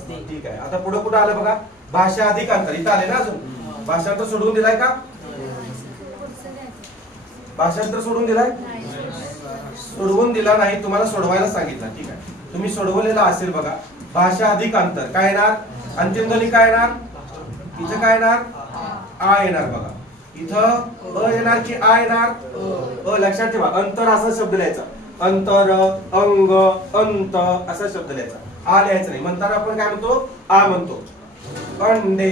ठीक आहे. आता पुढे कुठं आलं बघा? भाषा अधिक अंतर. इथं आले ना अजून? भाषांतर सोडवून दिलाय का? भाषांतर सोडून दिलाय? सोडवून दिला नाही, तुम्हाला सोडवायला सांगितलं. ठीक आहे, तुम्ही सोडवलेला असेल बघा. भाषा अधिक अंतर काय येणार? अंतिम ध्वनी काय येणार? इथं काय येणार? आ येणार बघा. इथं अ येणार की आ येणार? अ. लक्षात ठेवा, अंतर असा शब्द लिहायचा. अंतर, अंग, अंत असा शब्द लिहायचा. आ लिहायचा नाही. म्हणताना आपण काय म्हणतो? आ म्हणतो. अंडे,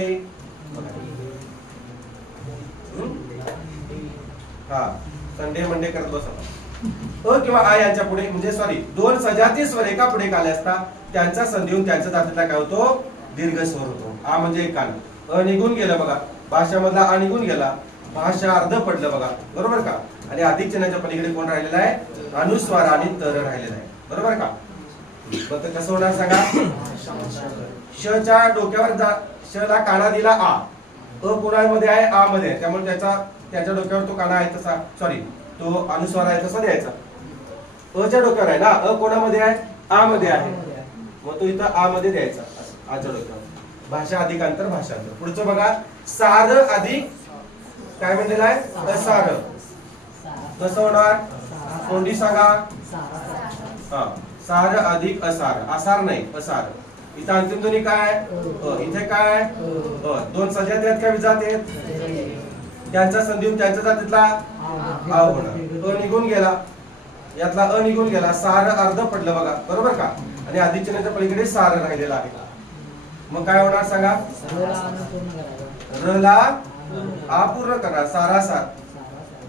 हा संडे मंडे करत बसा. अ किंवा आ यांच्या पुढे म्हणजे सॉरी दोन सजाती स्वर एका पुढे आले असता त्यांचा संधी होऊन त्यांच्या जातीला काय होतो? दीर्घ स्वर होतो. आ म्हणजे एक कान. अ निघून गेला बघा, भाषामधला आ निघून गेला, भाषा अर्ध पडलं बघा, बरोबर का? आणि अधिक चिन्हाच्या पलीकडे कोण राहिलेला आहे? अनुस्वार आणि तर राहिलेला आहे, बरोबर का? मग कसं होणार सांगा? श च्या डोक्यावर श ला काना दिला आ, अ कोणामध्ये आहे? आ मध्ये आहे, त्यामुळे त्याच्या डोक्यावर तो काना आहे तसा, सॉरी तो अनुस्वार आहे तसा द्यायचा. अ च्या डोक्यावर आहे ना, अ कोणामध्ये आहे? आ मध्ये आहे, मग तो इथं आ मध्ये द्यायचा. आच्या डोक्यावर भाषा अधिक अंतर, भाषांतर. पुढचं बघा, सार अधिक काय म्हणलेलं आहे? असार. कसं होणार? कोंडी सांगा. हा, सार अधिक असार. असार नाही, असार. इथं अंतिम ध्वनी काय? इथे काय? दोन सजाती आहेत का विजात आहेत? त्यांचा संधी त्यांच्या जातीतला आ होणार. अ निघून गेला, यातला अ निघून गेला, सार अर्ध पडलं बघा, बरोबर का? आणि अधिक चिन्हाच्या पलीकडे सार राहिलेला आहे. मग काय होणार सांगा? र ला आ पूर्ण करा, सारासार.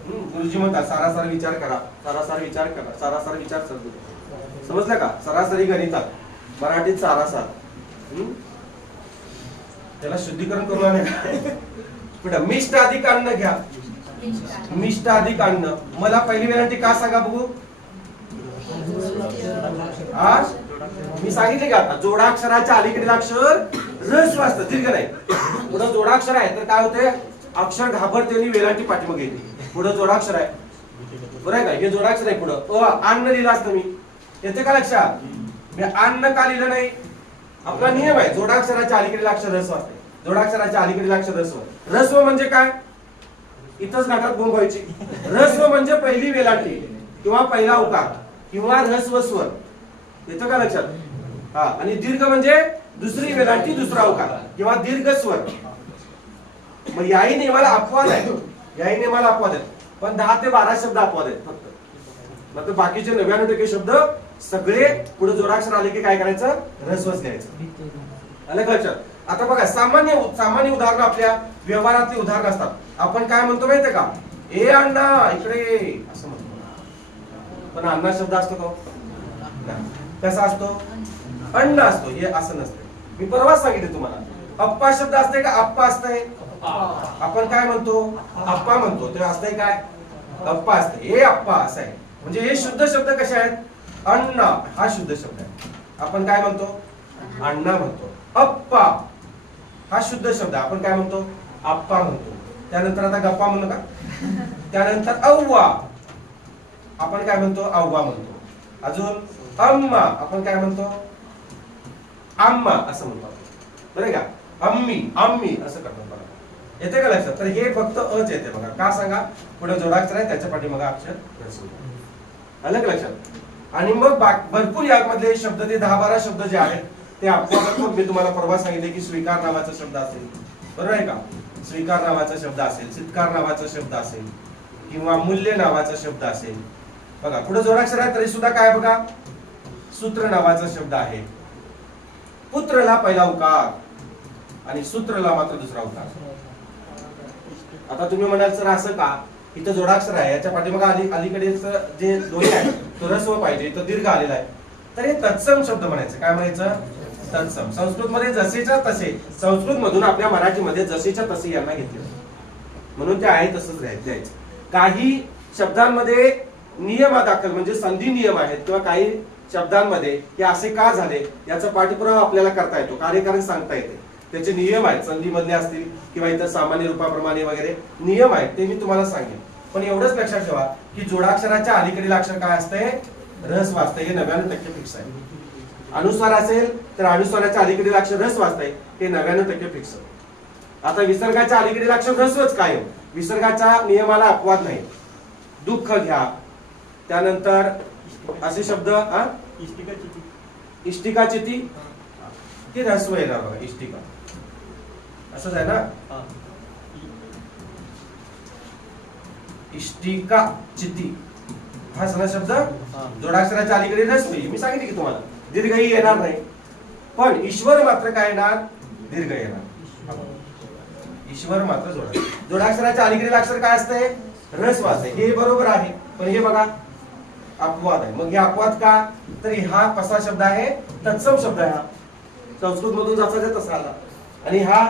गुरुजी म्हणतात सारासार विचार करा, सारासार विचार करा, सारासार विचार सर्व. समजलं का? सरासरी गणितात मराठीत सारासार. त्याला शुद्धीकरण करू नये. पुढे मिष्ट अधिक अन्न घ्या. मिष्ट अधिक अन्न. मला पहिली वेळाटी का सांगा बघू? आज मी सांगितले का आता जोडाक्षराच्या अलीकडील अक्षर ऱ्हस्व असतं, दीर्घ नाही. पुढे जोडाक्षर आहे तर काय होते? अक्षर घाबरते आणि वेलांटी पाठीमागे येते. पुढे जोडाक्षर आहे, बरं आहे का? हे जोडाक्षर आहे. पुढे अन्न लिहिलं असतं मी, येते का लक्षात? मी अन्न का लिहिलं नाही? आपला नियम आहे, जोडाक्षराच्या अलीकडील अक्षर ऱ्हस्व असते. जोडाक्षराच्या अलीकडील अक्षर ऱ्हस्व. ऱ्हस्व म्हणजे काय? इथंच घाटात गुंग व्हायची. ऱ्हस्व म्हणजे पहिली वेलांटी किंवा पहिला उकार किंवा ऱ्हस्व स्वर, येतं का लक्षात? हा, आणि दीर्घ म्हणजे दुसरी वेलांटी, दुसरा उकार किंवा दीर्घ स्वर. मग याही नियमाला अपवाद आहे, याही नियमाला अपवाद आहे. पण 10 ते 12 शब्द अपवाद आहेत फक्त. मग बाकीचे 99% शब्द सगळे पुढे जोडाक्षर आले की काय करायचं? ऱ्हस्वच घ्यायचं. आलं का लक्षात? आता बघा, सामान्य उदाहरण आपल्या व्यवहारातली उदाहरण असतात. आपण काय म्हणतो माहितीये का? ए अण्णा इकडे असं म्हणतो. पण अण्णा शब्द असतो तो कसा असतो? अन्न असतो. हे असं नसतं. मी परवाच सांगितलं तुम्हाला, अप्पा शब्द असते का अप्पा असतंय? आपण काय म्हणतो? अप्पा म्हणतो. ते असतंय काय? अप्पा असते. हे अप्पा असं आहे. म्हणजे हे शुद्ध शब्द कसे आहेत? अन्न हा शुद्ध शब्द आहे. आपण काय म्हणतो? अण्णा म्हणतो. अप्पा हा शुद्ध शब्द आपण काय म्हणतो? अप्पा म्हणतो. त्यानंतर आता गप्पा म्हणू का? त्यानंतर अव्वा आपण काय म्हणतो? अव्वा म्हणतो. अजून अम्मा आपण काय म्हणतो? आम्मा असं म्हणतो. बरं का? अम्मी अम्मी असं करतो. बघा येते का लक्षात? तर हे फक्त अच येते बघा. का सांगा? पुढे जोडाक्षर आहे त्याच्या पाठी मग अक्षर रस्व. आलं का लक्षात? आणि मग भरपूर यामधले शब्द ते 10-12 शब्द जे आहेत ते आपण मी तुम्हाला परवा सांगितले की स्वीकार नावाचा शब्द असेल. बरोबर आहे का? स्वीकार नावाचा शब्द असेल, चित्कार नावाचा शब्द असेल किंवा मूल्य नावाचा शब्द असेल. बघा पुढे जोडाक्षर आहे तरी सुद्धा काय बघा? सूत्र नावाचा शब्द आहे. पुत्रला पहिला उकार आणि सूत्रला मात्र दुसरा उकार. आता तुम्ही म्हणाल सर असं का? इथं जोडाक्षर आहे याच्या पाठीमागे अलीकडे जे दोन्ही आहे तो रस्व पाहिजे, तो दीर्घ आलेला आहे. तर हे तत्सम शब्द म्हणायचं. काय म्हणायचं? तत्सम. संस्कृत मध्ये जसेच्या तसे, संस्कृत मधून आपल्या मराठीमध्ये जसेच्या तसे यांना घेतले म्हणून ते आहे तसंच द्यायचं. काही शब्दांमध्ये नियमादाखल म्हणजे संधी नियम आहेत किंवा काही शब्दांमध्ये हे असे का झाले याचा पाठपुरावा आपल्याला करता येतो, कार्यकारण सांगता येते. त्याचे नियम आहेत, संधी मधले असतील किंवा इतर सामान्य रूपाप्रमाणे वगैरे नियम आहेत ते मी तुम्हाला सांगेन. पण एवढंच लक्षात ठेवा की जोडाक्षराच्या अलीकडील अक्षर काय असते? रस्व असते. हे 99% फिक्स आहे. अनुस्वार असेल तर अनुस्वाराच्या अलीकडील अक्षर रस्व असते. हे 99% फिक्स. आता विसर्गाच्या अलीकडील अक्षर रस्वच काय? विसर्गाच्या नियमाला अपवाद नाही. दुःख घ्या. त्यानंतर असे शब्द इष्टिका चिती ती रस्व येणार बघा. इष्टिका असंच आहे ना? इष्टिका चिती हा सगळा शब्द जोडाक्षराच्या अलीकडे रस्व येईल. मी सांगितले की तुम्हाला दीर्घही येणार नाही. पण ईश्वर मात्र काय येणार? दीर्घ येणार. ईश्वर मात्र जोडाक्षराच्या अलीकडील अक्षर काय असते? रस्व असते. हे बरोबर आहे. पण हे बघा अपवाद आहे. मग हे अपवाद का? तर हा कसा शब्द आहे? तत्सम शब्द आहे. हा संस्कृत मधून जसा तसा आला. आणि हा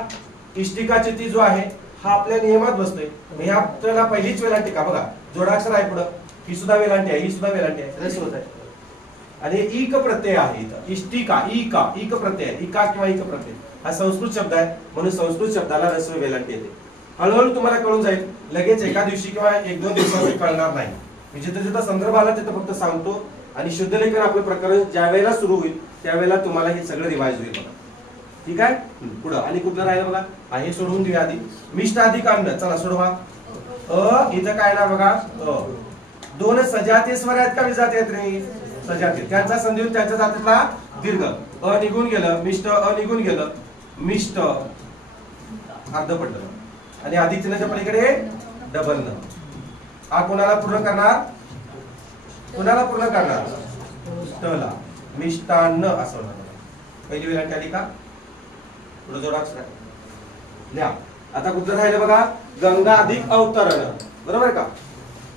इष्टिका चिती जो आहे हा आपल्या नियमात बसतोय. ह्या आपल्याला पहिलीच वेलांटी का? बघा जोडाक्षर आहे पुढं. ही सुद्धा वेलांटी आहे, ही सुद्धा वेलांटी आहे, रस्वच आहे. आणि इक प्रत्यय आहे इथं. इष्टिका इका इक प्रत्यय आहे. इका किंवा इक प्रत्यय हा संस्कृत शब्द आहे म्हणून संस्कृत शब्दाला रस्व वेलांटी येते. हळूहळू तुम्हाला कळून जाईल. लगेच एका दिवशी किंवा 1-2 दिवसामध्ये कळणार नाही. मी जिथं जिथं संदर्भ आला तिथं फक्त सांगतो. आणि शुद्धलेखन आपलं प्रकरण ज्या वेळेला सुरू होईल त्यावेळेला तुम्हाला हे सगळं रिवाइज होईल बघा. ठीक आहे? पुढं आणि कुठलं राहिलं बघा? हे सोडवून देऊया आधी. मिष्ट अधिक अन्न. चला सोडवा. इथं काय ना बघा? दोन सजातीय स्वर आहेत का विजाती आहेत रे? सजातीय. त्यांचा संधी होऊन त्यांच्या जातीतला दीर्घ. अ निघून गेलं, मिष्ट अ निघून गेलं, मिष्ट अर्ध पडलं. आणि अधिक चिन्हाच्या पलीकडे डबल न. हा कोणाला पूर्ण करणार? कोणाला पूर्ण करणार? टला. मिष्टान्न असं होणार. पहिली वेळ आली का? पुढे जोडाक्षर लिहा. आता कुठलं राहिलं बघा? गंगा अधिक अवतरण. बरोबर का?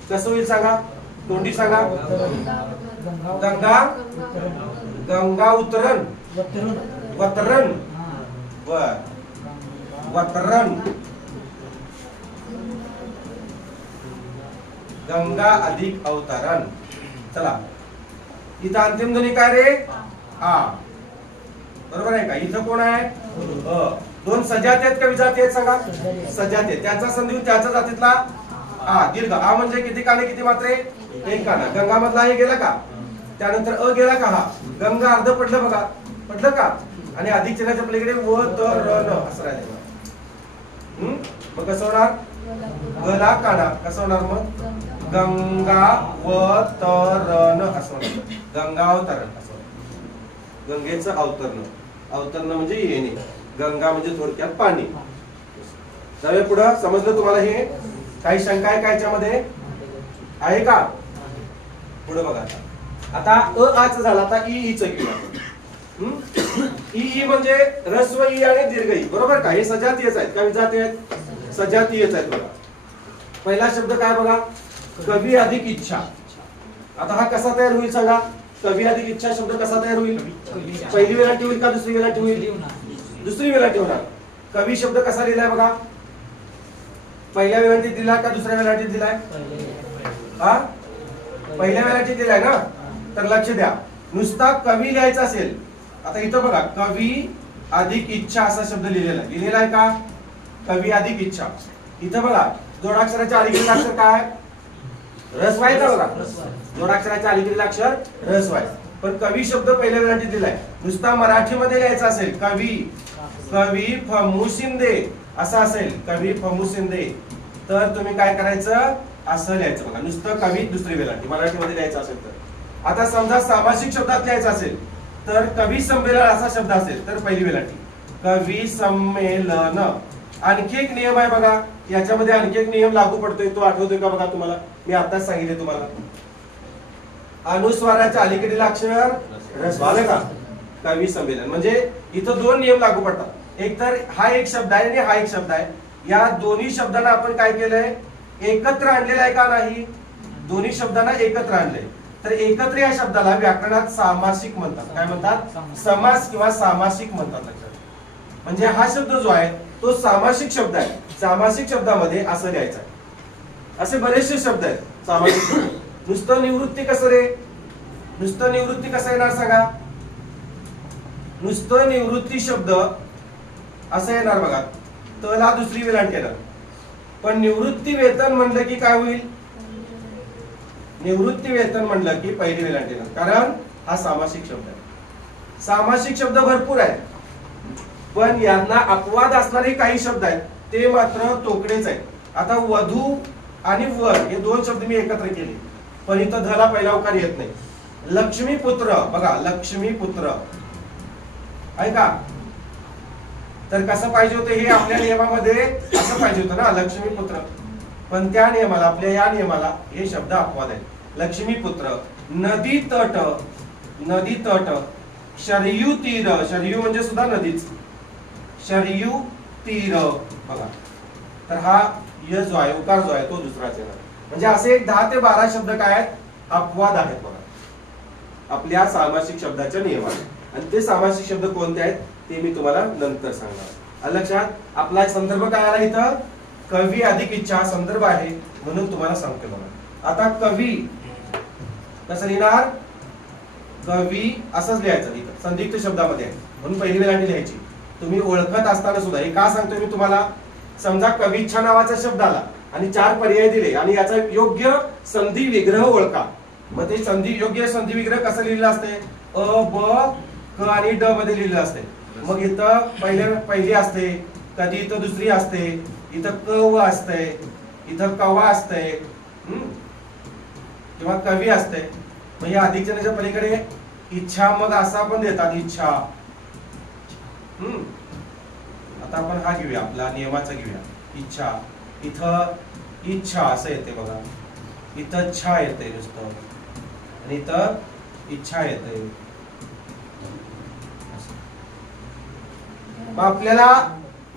कसं होईल सांगा? तोंडी सांगा. गंगा गंगा उतरण वतरण. बर वतरण. गंगा अधिक अवतरण. चला इथं अंतिम ध्वनी काय रे? आ. बरोबर आहे का? इथं कोण आहे? दोन सजाती आहेत का विजाती आहेत सांगा? सजाती आहेत. त्याचा संधी त्याच्या जातीतला आ दीर्घ. आ म्हणजे किती काने किती मात्रे? एक काना. गंगा मधला हे गेला का? त्यानंतर अ गेला का? हा गंगा अर्ध पडलं बघा. पडलं का? आणि अधिक चिन्हाच्या पलीकडे व त र न असं राहिलं. मग कसं होणार? गला काना. कसं होणार मग? गंगा व तरण असं होणार. गंगावतरण असं होणार. गंगेचं अवतरण. अवतरण म्हणजे येणे. गंगा म्हणजे थोडक्यात पाणी. जाऊया पुढं. समजलं तुम्हाला हे? काही शंका आहे का याच्यामध्ये? आहे का? पुढे बघा. आता अ आच झाला. आता इ ईच घेऊया. इ म्हणजे रस्व इ आणि दीर्घ इ. बरोबर का? हे सजातीयच आहेत का विजातीय आहेत? सजातीयच आहेत बघा. पहिला शब्द काय बघा? कवी अधिक इच्छा. आता हा कसा तयार होईल सांगा? कवी अधिक इच्छा शब्द कसा तयार होईल? पहिली वेलांटी होईल का दुसरी वेलांटी होईल? दुसरी वेलांटी होणार. कवी शब्द कसा लिहिलाय बघा, पहिल्या वेलांटीत दिलाय का दुसऱ्या वेलांटीत दिलाय? हा, पहिल्या वेलांटीत दिलाय ना. तर लक्ष द्या, नुसता कवी लिहायचा असेल, आता इथं बघा कवी अधिक इच्छा असा शब्द लिहिलेला आहे का? कवी अधिक इच्छा. इथं बघा जोडाक्षराच्या अलीकडील अक्षर काय? ऱ्हस्व आहे का बघा? जोडाक्षराच्या अलीकडील अक्षर ऱ्हस्व आहे. पण कवी शब्द पहिल्या वेलांटीत दिलाय. नुसता मराठीमध्ये लिहायचा असेल कवी, कवी फमू शिंदे असं असेल, कवी फमू शिंदे, तर तुम्ही काय करायचं? असं लिहायचं बघा, नुसतं कवी दुसरी वेलांटी मराठीमध्ये लिहायचं असेल तर. आता समजा सामासिक शब्दात लिहायचं असेल तर कवी संमेलन असा शब्द असेल तर पहिली वेलांटी कवी संमेलन. आणखी एक नियम आहे बघा, याच्यामध्ये आणखी एक नियम लागू पडतोय, तो आठवतोय का बघा तुम्हाला? मी आताच सांगितले तुम्हाला, अनुस्वाराच्या अलीकडील अक्षर ऱ्हस्व आलं का? कवी संमेलन. म्हणजे इथं दोन नियम लागू पडतात. एक तर हा एक शब्द आहे आणि हा एक शब्द आहे, या दोन्ही शब्दांना आपण काय केलंय? एकत्र आणलेलं आहे का नाही? दोन्ही शब्दांना एकत्र आणलंय. तर एकत्र या शब्दाला व्याकरणात सामासिक म्हणतात. काय म्हणतात? समास किंवा सामासिक म्हणतात. म्हणजे हा शब्द जो आहे तो सामासिक शब्द आहे. सामासिक शब्दामध्ये असं लिहायचं आहे. असे बरेचसे शब्द आहेत सामासिक शब्द. नुसतं निवृत्ती कसं रे? नुसतं निवृत्ती कसं येणार सांगा? नुसतं निवृत्ती शब्द असं येणार बघा, तला दुसरी वेलांटी येणार. पण निवृत्ती वेतन म्हणलं की काय होईल? निवृत्ती वेतन म्हणलं की पहिली वेलांटी येणार, कारण हा सामासिक शब्द आहे. सामासिक शब्द भरपूर आहेत, पण यांना अपवाद असणारे काही शब्द आहेत ते मात्र तोकडेच आहेत. आता वधू आणि वर हे दोन शब्द मी एकत्र केले, पण इथं धला पहिला उकार येत नाही. लक्ष्मीपुत्र बघा, लक्ष्मीपुत्र आहे का? तर कसं पाहिजे होतं हे आपल्या नियमामध्ये? असं पाहिजे होतं ना, लक्ष्मीपुत्र. पण त्या नियमाला, आपल्या या नियमाला हे शब्द अपवाद आहेत. लक्ष्मीपुत्र. नदी तट, नदी तट. शरयू तीर, शरयू म्हणजे सुद्धा नदीच, शरयू तीर बघा. तर हा य जो आहे, उकार जो आहे तो दुसराच येणार. म्हणजे असे 10 ते 12 शब्द काय आहेत? अपवाद आहेत बघा आपल्या सामासिक शब्दाच्या नियमाने. आणि ते सामासिक शब्द कोणते आहेत ते मी तुम्हाला नंतर सांगणार. लक्षात? आपला संदर्भ काय आला इथं? कवी अधिक इच्छा संदर्भ आहे, म्हणून तुम्हाला सांगतो बघा. आता कवी कसं लिहिणार? कवी असंच लिहायचं इथं संदिग्ध शब्दामध्ये आहे, म्हणून पहिली वेलांटी लिहायची. तुम्ही ओळखत असताना सुद्धा हे का सांगतोय मी तुम्हाला? समजा कविच्छा नावाचा शब्द आला आणि 4 पर्याय दिले आणि याचा योग्य संधी विग्रह ओळखा. मग ते योग्य संधी विग्रह कसं लिहिलेलं असते? अ, ब, क आणि ड मध्ये लिहिलेलं असते. मग इथं पहिली असते, कधी इथं दुसरी असते, इथं क व असते, इथं कवा असते किंवा कवी असते. मग या अधिकजनाच्या पलीकडे इच्छा, मग असा पण देतात इच्छा. आता आपण हा घेऊया, आपला नियमाचा घेऊया. इच्छा, इथं इच्छा असं येते बघा, इथं छा येते नुसतं आणि इथं इच्छा येते. आपल्याला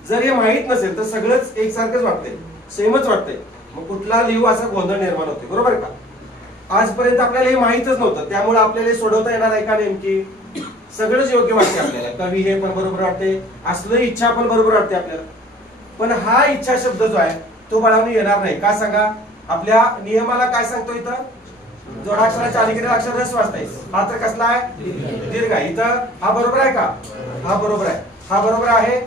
जर हे माहित नसेल तर सगळंच एकसारखंच वाटतंय, सेमच वाटतंय. मग कुठला लिहू असा गोंधळ निर्माण होते, बरोबर का? आजपर्यंत आपल्याला हे माहितच नव्हतं, त्यामुळे आपल्याला सोडवता येणार आहे का? नेमकी सगळंच योग्य वाटते आपल्याला. कवी हे पण बरोबर वाटते, असलं इच्छा पण बरोबर वाटते आपल्याला. पण हा इच्छा शब्द जो आहे तो बाळांनी येणार नाही का सांगा? आपल्या नियमाला काय सांगतो इथं? जोडाक्षराच्या अलीकडे अक्षर ऱ्हस्व असते. हा तर कसला आहे? दीर्घ आहे. इथं हा बरोबर आहे का? हा बरोबर आहे, हा बरोबर आहे,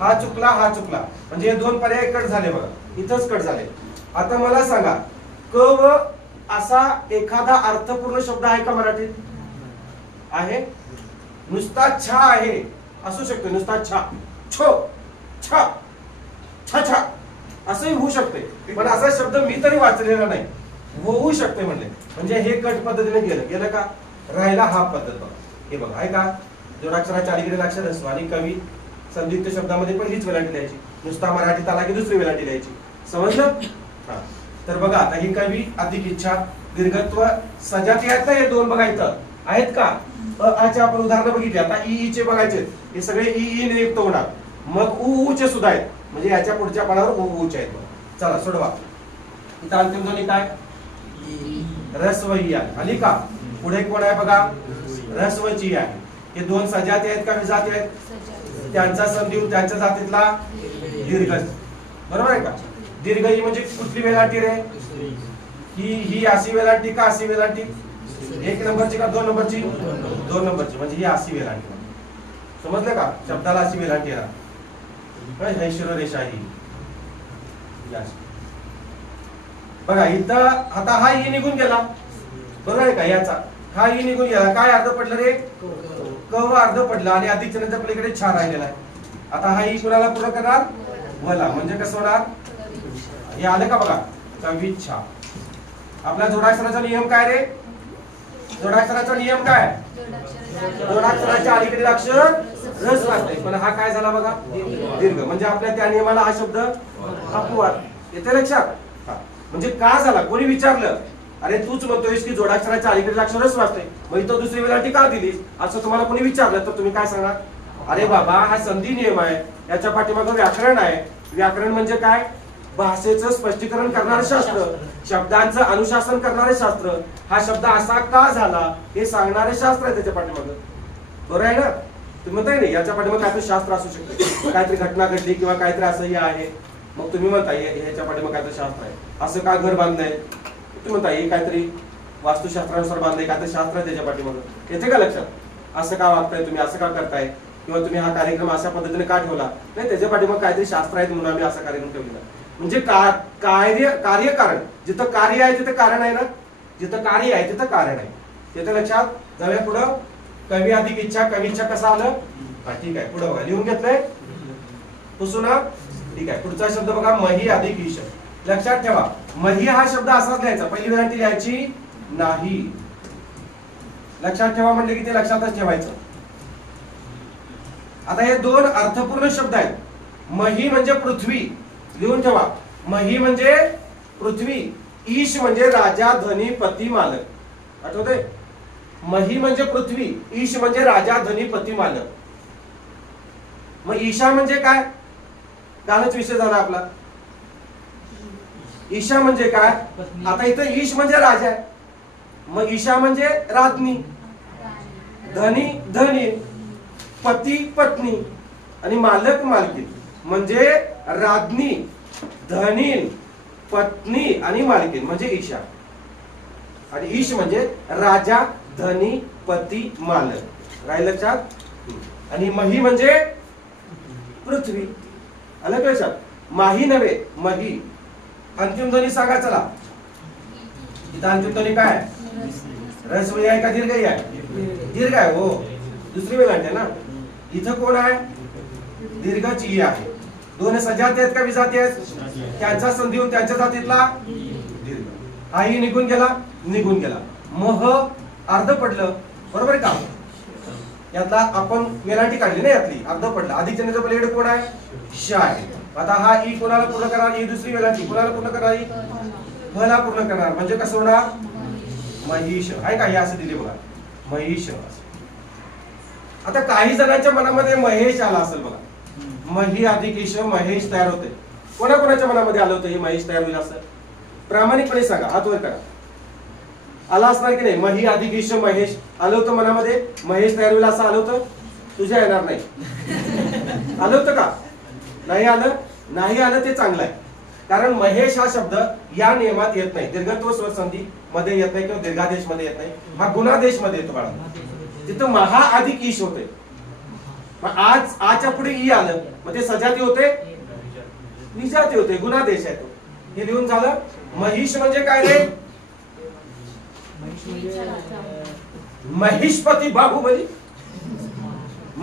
हा चुकला, हा चुकला. म्हणजे हे 2 पर्याय कट झाले बघा, इथंच कट झाले. आता मला सांगा, क व असा एखादा अर्थपूर्ण शब्द आहे का मराठीत? आहे? नुसता छा आहे असू शकतो, नुसता छा, छो, छा, छा छा असंही होऊ शकते. पण असा शब्द मी तरी वाचलेला नाही, होऊ शकते म्हणले. म्हणजे हे कट पद्धतीने गेलं का? राहिला हा पद्धत बघा. हे बघा आहे का? जोडाक्षराच्या अलीकडे अक्षर ऱ्हस्व आणि कवी संदिग्ध शब्दामध्ये पहिलीच वेलांटी लिहायची. नुसता मराठीत आला की दुसरी वेलांटी लिहायची. समजलं? हा. तर बघा आता ही कवी अधिक इच्छा दीर्घत्व सजाती आहेत ना, हे 2 बघा इथं आहेत का? चे आपण उदाहरण बघितले. आता ई चे बघायचे, हे सगळे ई नियुक्त होणार. मग उ चे सुद्धा आहेत, म्हणजे याच्या पुढच्या पानावर उ चे आहेत. चला सोडवा. इथं अंतिम ध्वनी काय? ऱ्हस्व ई आली का? पुढे कोण आहे बघा? ऱ्हस्वची आहे. हे 2 सजाती आहेत का विजाती आहेत? त्यांचा संधी त्यांच्या जातीतला दीर्घ. बरोबर आहे का? दीर्घ ही म्हणजे कुठली वेलांटी रे? ही अशी वेलांटी का अशी वेलांटी? 1 नंबरची का 2 नंबरची? 2 नंबरची. म्हणजे ही अशी वेलांटी. समजलं का? शब्दाला अशी वेलांटी आहे. शिरोरेषा ही बघा इथं. आता हा ई निघून गेला. बरोबर आहे का? याचा हा ई निघून गेला. काय अर्ध पडलं रे? क अर्ध पडलं आणि अधिकच्या पलीकडे छा राहिलेला आहे. आता हा ई कुणाला पूर्ण करणार? वला. म्हणजे कसं होणार? हे आलं का बघा? कविच्छा. आपला जोडाक्षराचा नियम काय रे? जोडाक्षराचा नियम काय? जोडाक्षराच्या अलीकडील अक्षर रस लागते. पण हा काय झाला बघा? दीर्घ. म्हणजे आपल्या त्या नियमाला हा शब्द अपवाद. येते लक्षात? म्हणजे का झाला? कोणी विचारलं, अरे तूच म्हणतोयस की जोडाक्षराच्या अलीकडील अक्षर रस वाचते, मग इथं दुसरी वेलांटी का दिलीस असं तुम्हाला कोणी विचारलं तर तुम्ही काय सांगणार? अरे बाबा हा संधी नियम आहे. याच्या पाठीमागं व्याकरण आहे. व्याकरण म्हणजे काय? भाषेचं स्पष्टीकरण करणारे शास्त्र, शब्दांचं अनुशासन करणारे शास्त्र. हा शब्द असा का झाला हे सांगणारे शास्त्र आहे त्याच्या पाठीमागं. बरोबर आहे ना? तुम्ही म्हणताय नाही याच्या पाठीमागं काहीतरी शास्त्र असू शकते, काहीतरी घटना घडली किंवा काहीतरी असंही आहे. मग तुम्ही म्हणताय ह्याच्या पाठीमागं काहीतरी शास्त्र आहे. असं का घर बांधलंय? तुम्ही म्हणताय हे काहीतरी वास्तुशास्त्रानुसार बांधलंय, काहीतरी शास्त्र आहे त्याच्या पाठीमागं. येते का लक्षात? असं का वागताय तुम्ही, असं का करताय, किंवा तुम्ही हा कार्यक्रम अशा पद्धतीने का ठेवला? नाही, त्याच्या पाठीमागं काहीतरी शास्त्र आहे म्हणून आम्ही असा कार्यक्रम ठेवलेला. म्हणजे कार्यकारण. जिथं कार्य आहे तिथं कारण आहे ना? जिथं कार्य आहे तिथं कारण आहे. तिथं लक्षात. जाऊया पुढं. कवी अधिक इच्छा. कवी इच्छा कसा आलं? ठीक आहे. पुढे बघा लिहून घेतलंय पुसून. ठीक आहे. पुढचा शब्द बघा मही अधिक ईश. लक्षात ठेवा मही हा शब्द असाच लिहायचा. पहिली वेळांती लिहायची नाही. लक्षात ठेवा म्हणजे की ते लक्षातच ठेवायचं. आता हे दोन अर्थपूर्ण शब्द आहेत. मही म्हणजे पृथ्वी. लिहून ठेवा. मही म्हणजे पृथ्वी. ईश म्हणजे राजा धनी पती मालक. आठवतंय? मही म्हणजे पृथ्वी. ईश म्हणजे राजा धनी पती मालक. मग ईशा म्हणजे काय? कालच विषय झाला आपला. ईशा म्हणजे काय? आता इथं ईश म्हणजे राजा आहे. मग ईशा म्हणजे राज्ञी. धनी धनी, पती पत्नी आणि मालक मालकीन. म्हणजे राज्ञी, धनीन, पत्नी आणि मालकीन म्हणजे ईशा. आणि ईश म्हणजे राजा धनी पती मालक. राहिलं लक्षात? आणि मही म्हणजे पृथ्वी. आलं लक्षात? माही नव्हे मही. अंतिम ध्वनी सांगा चला. इथं अंतिम ध्वनी काय? रस्वई आहे का दीर्घई आहे? दीर्घ आहे. हो, दुसरी वेलांटी आहे ना. इथं कोण आहे? दीर्घच ई आहे. दोन सजाती आहेत का विजाती आहेत? त्यांचा संधी होऊन त्यांच्या जातीतला दीर्घ. आई निघून गेला. निघून गेला. मह अर्ध पडलं. बरोबर आहे का? यातला आपण वेलांटी काढली ना, यातली अर्ध पडलं. अधिकच्या पलीकडे कोण आहे? श आहे. आता हा ई कोणाला पूर्ण करणार? ही दुसरी वेलांटी कोणाला पूर्ण करणार? फला पूर्ण करणार. म्हणजे कसं होणार? महिष आहे का? हे असं दिले बघा महिष. आता काही जणांच्या मनामध्ये महेश आला असेल बघा. मही अधिक ईश महेश तयार होते. कोणाकोणाच्या मनामध्ये आलं होतं हे महेश तयार होईल असं? प्रामाणिकपणे सांगा. हात वर करा. आला असणार की नाही? मही अधिक ईश महेश आलं होतं मनामध्ये. महेश तयार होईल असं आलं होतं? तुझ्या येणार नाही. आलं होतं का? नाही आलं. नाही आलं ते चांगलं आहे. कारण महेश हा शब्द या नियमात येत नाही. दीर्घत्व स्वर संधी मध्ये येत नाही किंवा दीर्घादेश मध्ये येत नाही. हा गुणादेश मध्ये येतो बाळा. तिथं महा अधिक ईश होते. मग आज आच्या पुढे ई आलं मग ते सजाती होते, विजाती होते. गुणादेश आहे तो. हे लिहून झालं. महिष म्हणजे काय रे? महिषपती बाहुबली.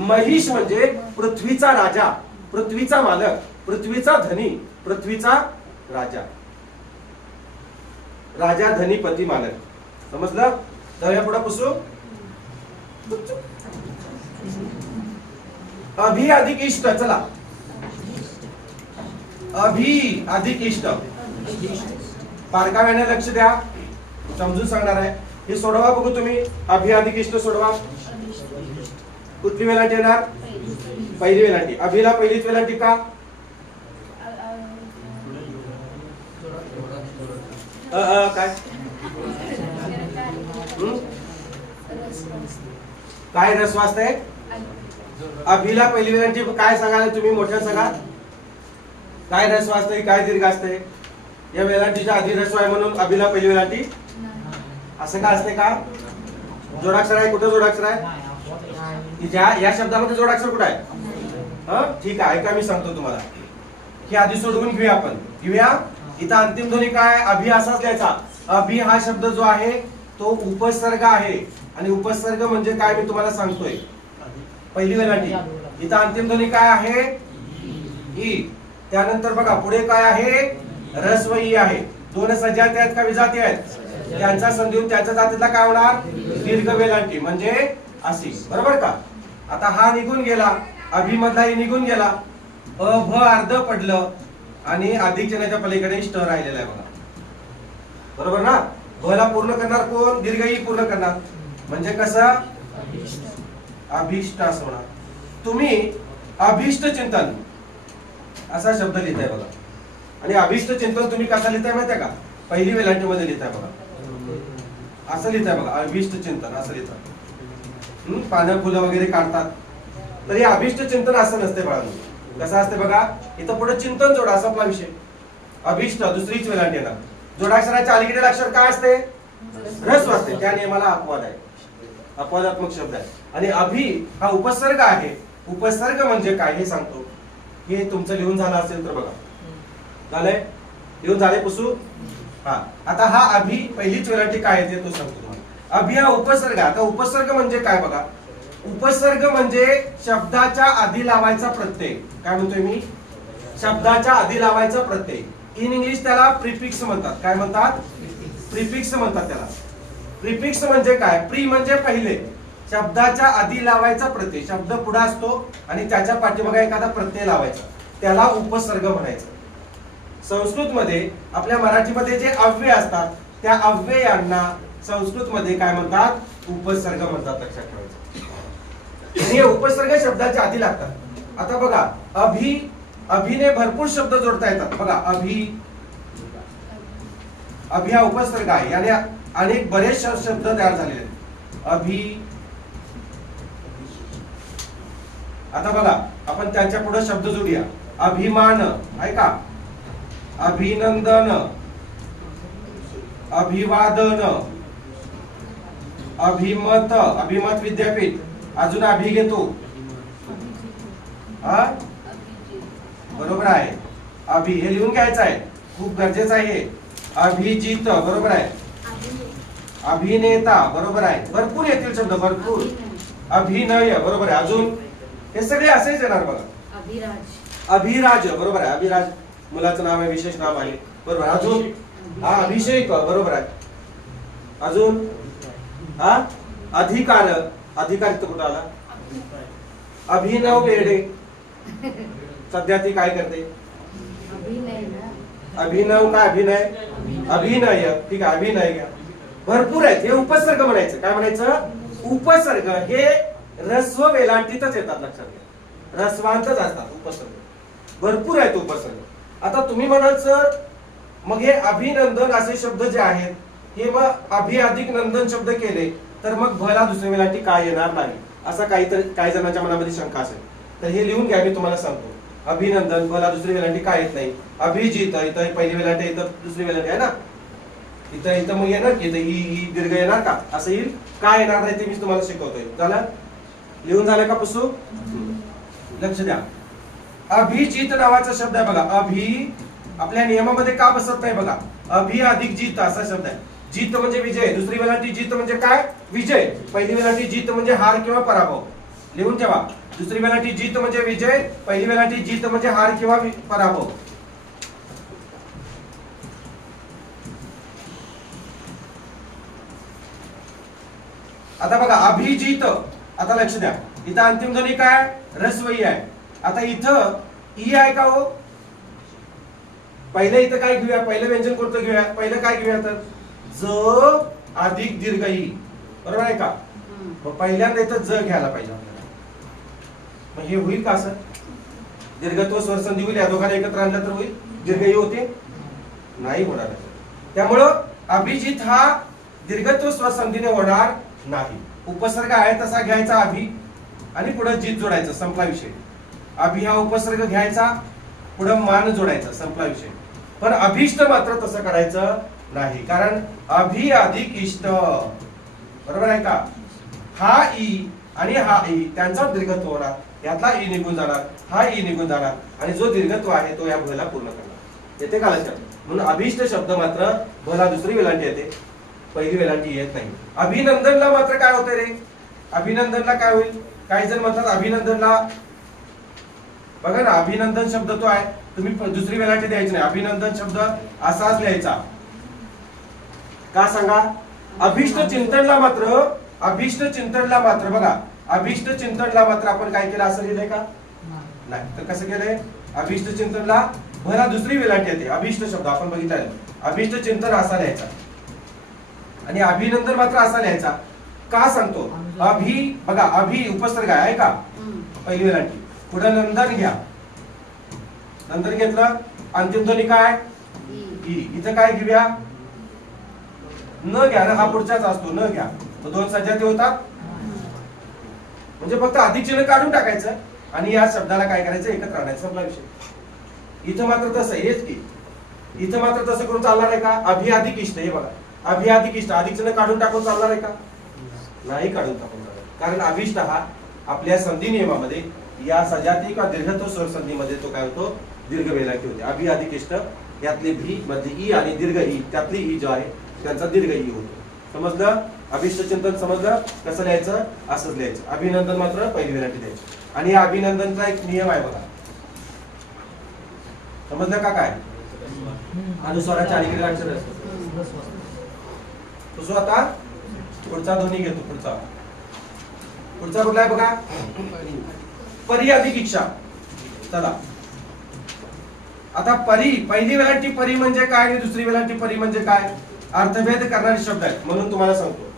महिष म्हणजे पृथ्वीचा राजा, पृथ्वीचा मालक, पृथ्वीचा धनी, पृथ्वीचा राजा. राजा धनी पती मालक. समजलं? जाऊया पुढे पुसू. अभि अधिक इष्ट. चला अभि अधिक इष्ट. बारकाव्याने लक्ष द्या. समजून सांगणार आहे. हे सोडवा बघू तुम्ही. अभि अधिक इष्ट सोडवा. कुठली वेलांटी येणार? पहिली वेलांटी. अभिला पहिलीच वेलांटी का? काय काय रस वाचताय? अभिला पहिली वेलांटी काय सांगाल तुम्ही मोठ्या सांगा, काय रस्व असते काय दीर्घ असते? या वेलांटीच्या आधी रस्व आहे म्हणून अभिला पहिली वेलांटी असं का असते का? जोडाक्षर आहे, कुठं जोडाक्षर आहे? या शब्दामध्ये जोडाक्षर कुठं आहे? ठीक आहे, ऐका मी सांगतो तुम्हाला की आधी सोडवून घेऊया आपण. घेऊया इथं अंतिम ध्वनी काय? अभि असाच लिहायचा. अभि हा शब्द जो आहे तो उपसर्ग आहे आणि उपसर्ग म्हणजे काय मी तुम्हाला सांगतोय. पहिली वेलांटी इथं अंतिम ध्वनी काय आहे? ई. त्यानंतर बघा पुढे काय आहे? रस्व ई आहे. दोन सजाती आहेत का विजाती आहेत? त्यांचा संधी होऊन त्याच्या जातीला काय होणार? दीर्घ वेलांटी म्हणजे अशी. बरोबर का? आता हा निघून गेला, अभि मधलाही निघून गेला, अ भ अर्ध पडलं आणि अधिक चिन्हाच्या पलीकडे ष्ट राहिलेला आहे बघा. बरोबर ना? भ ला पूर्ण करणार कोण? दीर्घ ई पूर्ण करणार म्हणजे कसं? अभिष्ट असं होणार. तुम्ही अभिष्ट चिंतन असा शब्द लिहिताय बघा. आणि अभिष्ट चिंतन तुम्ही कसा लिहिताय माहितीये का? पहिली वेलांटी मध्ये लिहिताय बघा. असं लिहिताय बघा, अभिष्ट चिंतन असं लिहितात. पानं फुलं वगैरे काढतात तर हे अभिष्ट चिंतन असं नसते बाळांनो. कसं असते बघा, इथं पुढे चिंतन जोडा असा आपला विषय. अभिष्ट दुसरीच वेलांटी येणार. जोडाक्षराच्या अलीकडील अक्षर काय असते? रस्व असते. त्या नियमाला अपवाद आहे, अपवादात्मक शब्द आहे. आणि अभि हा उपसर्ग आहे. उपसर्ग म्हणजे काय हे सांगतो. हे तुमचं लिहून झालं असेल तर बघा. झालंय? लिहून झाले पुसू? हा. आता हा अभि पहिलीच वेलांटी काय येते तो सांगतो तुम्हाला. अभि हा उपसर्ग. आता उपसर्ग म्हणजे काय बघा. उपसर्ग म्हणजे शब्दाच्या आधी लावायचा प्रत्यय. काय म्हणतोय मी? शब्दाच्या आधी लावायचा प्रत्यय. इन इंग्लिश त्याला प्रिफिक्स म्हणतात. काय म्हणतात? प्रिफिक्स म्हणतात त्याला. प्रिफिक्स म्हणजे काय? प्री म्हणजे पहिले. शब्दाच्या आधी लावायचा प्रत्यय. शब्द पुढे असतो आणि त्याच्या पाठीमागे एखादा प्रत्यय लावायचा, त्याला उपसर्ग म्हणायचं. संस्कृत मध्ये आपल्या मराठीमध्ये जे अव्यय असतात त्या अव्ययांना संस्कृत मध्ये काय म्हणतात? उपसर्ग म्हणतात. लक्षात ठेवायचं. आणि हे उपसर्ग शब्दाच्या आधी लागतात. आता बघा अभि, अभिने भरपूर शब्द जोडता येतात बघा. अभि, अभि हा उपसर्ग आहे. याने अनेक बरेच शब्द तयार झालेले आहेत. अभि. आता बघा आपण त्यांच्या पुढे शब्द जोडूया. अभिमान आहे का? अभिनंदन, अभिवादन, अभिमत, अभिमत विद्यापीठ. अजून अभि घेतो. हा बरोबर आहे. अभि हे लिहून घ्यायचं आहे, खूप गरजेचं आहे. अभिजित बरोबर आहे. अभिनेता बरोबर आहे. भरपूर येतील शब्द, भरपूर. अभिनय बरोबर आहे. अजून हे सगळे असेच येणार बघा. अभिराज, अभिराज बरोबर आहे. अभिराज मुलाचं नाव आहे, विशेष नाव आहे. बरोबर. अजून हा अभिषेक बरोबर आहे. अजून हा अधिकार, अधिकार इथं कुठं आला? अभिनव बेर्डे. सध्या ती काय करते? अभिनय ना. अभिनव काय? अभिनय, अभिनय. ठीक आहे, अभिनय घ्या. भरपूर आहेत. हे उपसर्ग म्हणायचं. काय म्हणायचं? उपसर्ग. हे रस्व वेलांटीतच येतात. लक्षात घ्या, रस्वांतच असतात उपसर्ग. भरपूर आहेत उपसर्ग. आता तुम्ही म्हणाल सर मग हे अभिनंदन असे शब्द जे आहेत हे मग अभि अधिक नंदन शब्द केले तर मग भला दुसरी वेलांटी काय येणार नाही, असा काहीतरी काही जणांच्या मनामध्ये शंका असेल तर हे लिहून घ्या. मी तुम्हाला सांगतो. अभिनंदन भला दुसरी वेलांटी काय येत नाही. अभिजित इथं पहिली वेलांटी, इथं दुसरी वेलांटी आहे ना. इथं इथं मग येणार की इथं ई दीर्घ येणार का? असं येईल. काय येणार नाही ते मी तुम्हाला शिकवतोय. झालं? लिहून झालं का पुसू? लक्ष द्या. अभिजित नावाचा शब्द आहे बघा. अभि आपल्या नियमामध्ये का बसत नाही बघा. अभि अधिक जित असा शब्द आहे. जित म्हणजे विजय. दुसरी वेलांटी जित म्हणजे काय? विजय. पहिली वेलांटी जित म्हणजे हार किंवा पराभव. लिहून ठेवा. दुसरी वेलांटी जित म्हणजे विजय, पहिली वेलांटी जित म्हणजे हार किंवा पराभव. आता बघा अभिजित. आता लक्ष द्या. इथं अंतिम ध्वनी काय? रस्व ई आहे. आता इथं ई आहे का हो? पहिलं इथं काय घेऊया? पहिलं व्यंजन कोणतं घेऊया? पहिलं काय घेऊया तर ज अधिक दीर्घ ई. बरोबर आहे का? मग पहिल्यांदा इथं ज घ्यायला पाहिजे आपल्याला. मग हे होईल का असं? दीर्घत्व स्वरसंधी होईल. या दोघांना एकत्र आणलं तर होईल? दीर्घ ई होते? नाही होणार. त्यामुळं अभिजित हा दीर्घत्व स्वरसंधीने होणार नाही. उपसर्ग आहे तसा घ्यायचा अभि. आणि पुढे जित जोडायचं, संपला विषय. अभि हा उपसर्ग घ्यायचा, पुढे मान जोडायचा, संपला विषय. पण अभिष्ट मात्र तसं करायचं नाही, कारण अभि अधिक इष्ट, बरोबर आहे का? हा ई आणि हा ई त्यांचा दीर्घत्व होणार, यातला ई निघून जाणार, हा ई निघून जाणार, आणि जो दीर्घत्व आहे तो या भला पूर्ण करणार. येते का लक्षात? म्हणून अभिष्ट शब्द मात्र भला दुसरी वेलांटी येते, पहिली वेलांटी येत नाही. अभिनंदनला मात्र काय होते रे? अभिनंदनला काय होईल? काही जण म्हणतात अभिनंदनला, बघा ना, अभिनंदन शब्द तो आहे, तुम्ही दुसरी वेलांटी द्यायची नाही. अभिनंदन शब्द असाच लिहायचा. का सांगा? अभिष्ट चिंतनला मात्र, अभिष्ट चिंतनला मात्र बघा, अभिष्ट चिंतनला मात्र आपण काय केलं, असं लिहिलंय का? नाही. तर कसं केलंय? अभिष्ट चिंतनला भला दुसरी वेलांटी येते. अभिष्ट शब्द आपण बघितला, अभिष्ट चिंतन असा लिहायचा आणि अभिनंदन मात्र असा लिहायचा. का सांगतो? अभि, बघा अभि उपसर्ग आहे का, पहिली वेलांटी. पुढे नंदन घ्या, नंदन घेतलं, अंतिम ध्वनी काय? ई. इथं काय घेऊया? न घ्या ना, हा पुढच्याच असतो, न घ्या. तो दोन सज्जाती होतात, म्हणजे फक्त अधिक चिन्ह काढून टाकायचं आणि या शब्दाला काय करायचं, एकत्र आणायचं, संपला विषय. इथं मात्र तसं हेच की, इथं मात्र तसं करून चालणार आहे का? अभि अधिक इष्ट, हे बघा, अभि अधिक इष्ट, अधिक चिन्ह काढून टाकून चालणार आहे का? नाही काढून टाकून चालणार. कारण अभिष्ट हा आपल्या संधी नियमामध्ये या सजाती किंवा दीर्घत्व स्वर संधीमध्ये तो काय होतो, दीर्घ वेलांटी होते. अभि अधिक इष्ट यातले भी मध्ये ई आणि दीर्घ ई, त्यातली ई जो आहे त्यांचा दीर्घ ई होतो. समजलं? अभिष्ट चिंतन समजलं? कसं लिहायचं? असंच लिहायचं. अभिनंदन मात्र पहिली वेलांटी द्यायची. आणि या अभिनंदनचा एक नियम आहे बघा, समजलं का? काय अनुस्वाराच्या अलीकडे अक्षर असतं. तो आता पुढचा ध्वनी घेतो, पुढचा कुठला आहे बघा, परी अधिक इच्छा. चला आता परी, पहिली वेलांटी परी म्हणजे काय आणि दुसरी वेलांटी परी म्हणजे काय, अर्थभेद करणारे शब्द आहेत. म्हणून तुम्हाला सांगतो,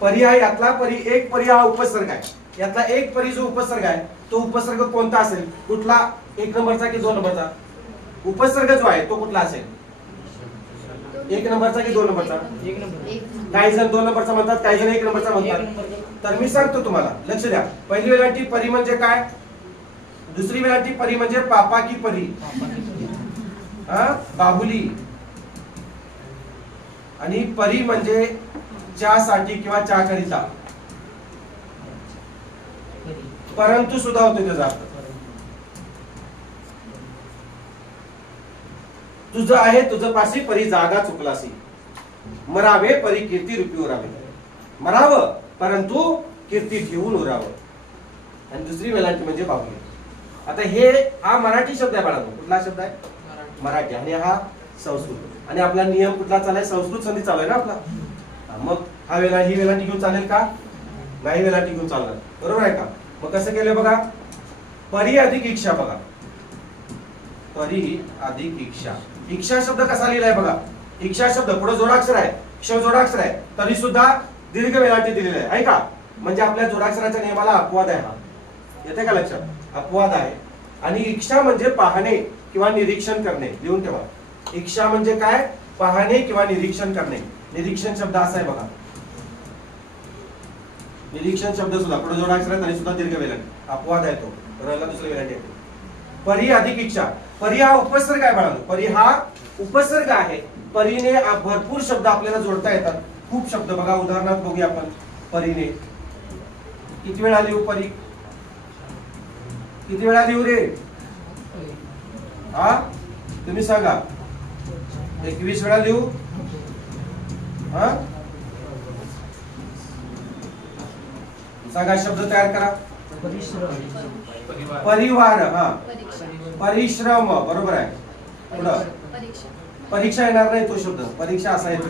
परी आहे यातला परी, एक परी हा उपसर्ग आहे, यातला एक परी जो उपसर्ग आहे तो उपसर्ग कोणता असेल? कुठला? एक नंबरचा की दोन नंबरचा? उपसर्ग जो आहे तो कुठला असेल? एक नंबरचा की दोन नंबरचा? काही जण दोन नंबरचा म्हणतात, काही जण एक नंबरचा म्हणतात. तर मी सांगतो तुम्हाला, लक्ष द्या. पहिली वेलांटी परी म्हणजे काय, दुसरी वेलांटी परी म्हणजे पापा की परी, बाहुली. आणि परी म्हणजे च्यासाठी किंवा च्याकरिता, परंतु सुद्धा होतो त्याचा अर्थ. तुझं आहे तुझं पाशी परी जागा चुकलासी, मरावे परी कीर्ती रूपी उरावे. मरावं परंतु कीर्ती ठेवून उरावं. आणि दुसरी वेलांटी म्हणजे बाहुली. आता हे हा मराठी शब्द आहे बाळांनो. कुठला शब्द आहे? मराठी. आणि हा संस्कृत. आणि आपला नियम कुठला चालाय? संस्कृत संधी चालू आहे ना आपला. मग हा ही वेलांटी घेऊन चालेल का? नाही वेलांटी घेऊन चालणार, बरोबर आहे का? मग कसं केलं बघा, परी अधिक इच्छा. बघा, परी अधिक इच्छा. इच्छा शब्द कसा लिहिलाय बघा, इच्छा शब्द पुढे जोडाक्षर आहे, क्ष जोडाक्षर आहे, तरी सुद्धा दीर्घ वेलांटी दिलेली आहे का? म्हणजे आपल्या जोडाक्षराच्या नियमाला अपवाद आहे. हा येते का लक्षात? अपवाद आहे. आणि इच्छा म्हणजे पाहणे किंवा निरीक्षण करणे. लिहून ठेवा. इच्छा म्हणजे काय? पाहणे किंवा निरीक्षण करणे. निरीक्षण शब्द असा आहे बघा, निरीक्षण शब्द सुद्धा पुढे जोडाक्षर आहे तरी सुद्धा दीर्घ वेलांटी. अपवाद आहे तो, रला दुसरी वेलांटी आहे. परी अधिक इच्छा. परी हा उपसर्ग आहे बाळांनो. परी हा उपसर्ग आहे. परीने भरपूर शब्द आपल्याला जोडता येतात. खूप शब्द बघा, उदाहरणार्थ बघूया आपण. परीने किती वेळा लिहू? परी किती वेळा लिहू रे? हा तुम्ही सांगा. 21 वेळा लिहू? हा सांगा, शब्द तयार करा. परिवार. हा परिश्रम, बरोबर आहे. पुढं परीक्षा येणार नाही तो शब्द. परीक्षा असा येतो.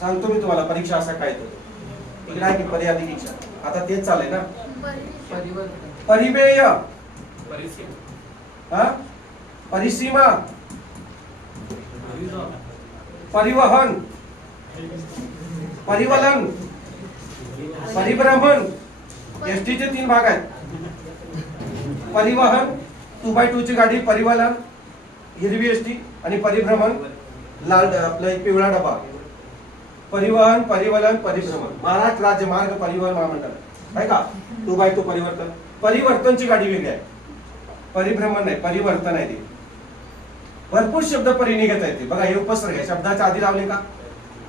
सांगतो मी तुम्हाला परीक्षा असा काय येतो. इकडे आहे की परी अधिक इच्छा. आता तेच चालेल ना. परिमेय, परिसीमा, परिवहन, परिवलन, परिभ्रमण. एसटीचे 3 भाग आहेत. परिवहन 2x2 ची गाडी, परिवलन हिरवी एसटी, आणि परिभ्रमण लाल आपला एक पिवळा डबा. परिवहन, परिवलन, परिभ्रमण. महाराष्ट्र राज्य मार्ग परिवहन महामंडळ. आहे का? टू बाय टू परिवर्तन. परिवर्तनची गाडी वेगळी आहे, परिभ्रमण नाही, परिवर्तन आहे ते. भरपूर शब्द परीने घेता येते बघा. हे उपसर्ग आहे, शब्दाच्या आधी लावले का?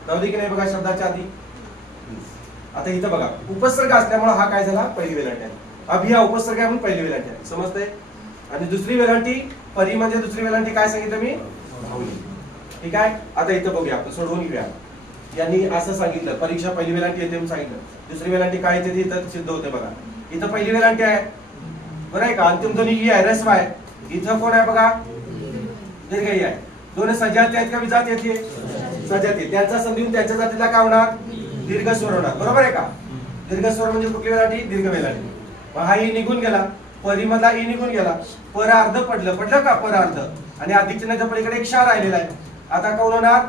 लावले की नाही बघा शब्दाच्या आधी. आता इथं बघा उपसर्ग असल्यामुळे हा काय झाला? पहिली वेलांटी आहे. अभि हा उपसर्ग आहे म्हणून पहिली वेलांटी आहे, समजतंय? आणि दुसरी वेलांटी परी म्हणजे दुसरी वेलांटी काय सांगितलं मी? भावनी. ठीक आहे. आता इथं बघूया, आपण सोडवून घेऊया. यांनी असं सांगितलं परीक्षा पहिली वेलांटी येते म्हणून सांगितलं. दुसरी वेलांटी काय येते इथं सिद्ध होते बघा. इथं पहिली वेलांटी आहे, बरं आहे का? अंतिम ध्वनी ही आहे, रस्व आहे. इथं कोण आहे बघा? दीर्घई आहे. दोन सजाती आहेत का विजाती येते? सजाती. त्यांचा संधी होऊन त्यांच्या जातीला काय होणार? दीर्घ स्वर होणार, बरोबर आहे का? दीर्घ स्वर म्हणजे कुठली वेलांटी? दीर्घ वेलांटी. हा ई निघून गेला, परी मधला ई निघून गेला, पर अर्ध पडलं, पडलं का? पर अर्ध. आणि अधिक चिन्हाच्या पलीकडे एक क्षार राहिलेला आहे. आता कोण होणार?